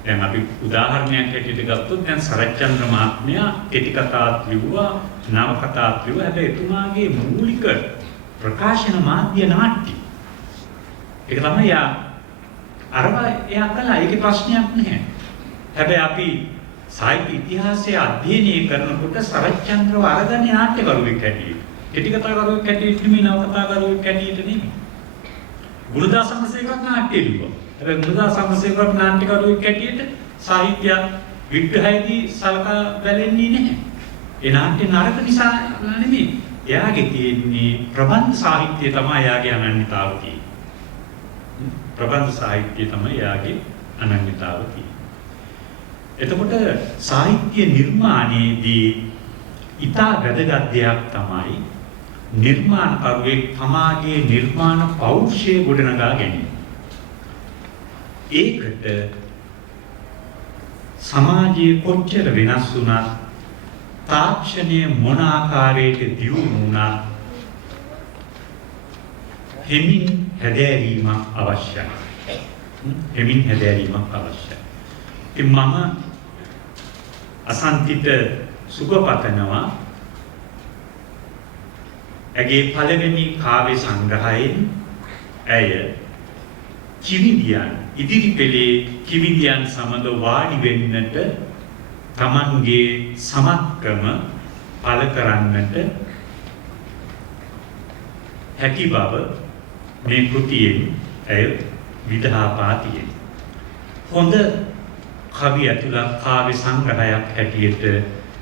දැන් අපි උදාහරණයක් හැටියට ගත්තොත් දැන් සරච්චන්ද්‍ර මහත්මයා කෙටි කතාත් ලිව්වා, නවකතාත් ලිව්වා. හැබැයි එතුමාගේ මූලික ප්‍රකාශන මාධ්‍ය නාට්‍ය. ඒක තමයි එයා කළා. ඒකේ ප්‍රශ්නයක් නැහැ. හැබැයි අපි සාහිත්‍ය ඉතිහාසය අධ්‍යයනය කරනකොට සරච්චන්ද්‍රව අරගන්නේ නාට්‍යකරුවෙක් හැටියට. කෙටි කතාකරුවෙක් හැටියට නෙමෙයි, නවකතාකරුවෙක් හැටියට නෙමෙයි. ගුණදාස සමසේකරත් නාට්‍ය ලිව්වා. හැබැයි ගුණදාස සමසේකරත් නාට්‍යකරුවෙක් හැටියට සාහිත්‍ය විග්‍රහයේදී සලකා බැලෙන්නේ නැහැ. ඒ නාට්‍ය නරක නිසා නෙමෙයි. එයාගේ තියෙන්නේ ප්‍රබන්ධ සාහිත්‍යය තමයි එයාගේ අනන්‍යතාව තියෙන්නේ. ප්‍රබන්ධ සාහිත්‍යය තමයි එයාගේ අනන්‍යතාව තියෙන්නේ. එතකොට සාහිත්‍ය නිර්මාණයේදී ඉතා වැදගත් දෙයක් තමයි නිර්මාණකරුවෙක් තමාගේ නිර්මාණ පෞරුෂය ගොඩනගා ගැනීම. ඒකට සමාජයේ කොච්චර වෙනස් වුණත් තාක්ෂණය මොන ආකාරයකට දියුණු වුණත් හෙමින් හැදෑරීමක් අවශ්‍යයි. හෙමින් හැදෑරීමක් අවශ්‍යයි. ඉතින් මම අසන්තිට සුබපතනවා ඇගේ පළවෙනි කාව්‍ය සංග්‍රහයෙන් ඇය කිවිදියන් ඉදිරි පෙළේ කිවිදියන් සමග වාඩි වෙන්නට තමන්ගේ සමත්කම පළ කරන්නට හැකි බව මේ කෘතියෙන් ඇය විදහාපා තියෙනවා. හොඳ කවි ඇතුළත් කාව්‍ය සංග්‍රහයක් හැටියට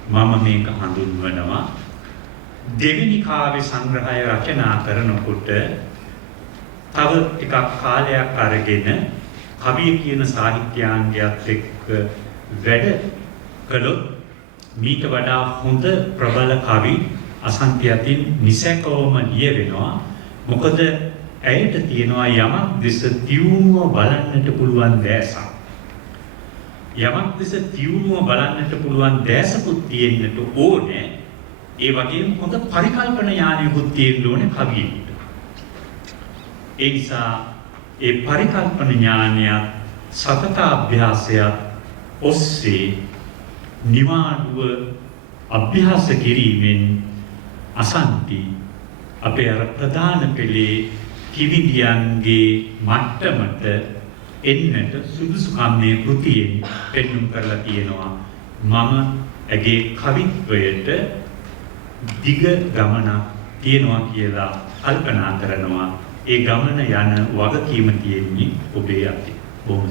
මම මේක හඳුන්වනවා. දෙවෙනි කාව්‍ය සංග්‍රහය රචනා කරනකොට තව ටිකක් කාලයක් අරගෙන කවිය කියන සාහිත්‍යාංගයත් එක්ක වැඩ කළොත් මීට වඩා හොඳ ප්‍රබල කවි අසන්ති අතින් නිසැකවම ලියවෙනවා. මොකද ඇයට තියෙනවා යමක් දෙස තියුණුව බලන්නට පුළුවන් දැසක්. යමක් දෙස තියුණුව බලන්නට පුළුවන් දැසකුත් තියෙන්නට ඕනේ. ඒ වගේම හොඳ පරිකල්පන ඥානයකුත් තියෙන්න ඕනේ කවියෙකුට. ඒ නිසා ඒ පරිකල්පන ඥානයත් සතත අභ්‍යාසයත් ඔස්සේ නිවාඩුව අභ්‍යාස කිරීමෙන් අසන්ති අපේ අර ප්‍රධාන පෙළේ කිවිදියන්ගේ මට්ටමට එන්නට සුදුසුකම් මේ කෘතියෙන් පෙන්වුම් කරලා තියෙනවා. මම ඇගේ කවිත්වයට දිග ගමනක් තියෙනවා කියලා කල්පනා කරනවා. ඒ ගමන යන වගකීම තියෙන්නේ ඔබේ අතේ. බොහොම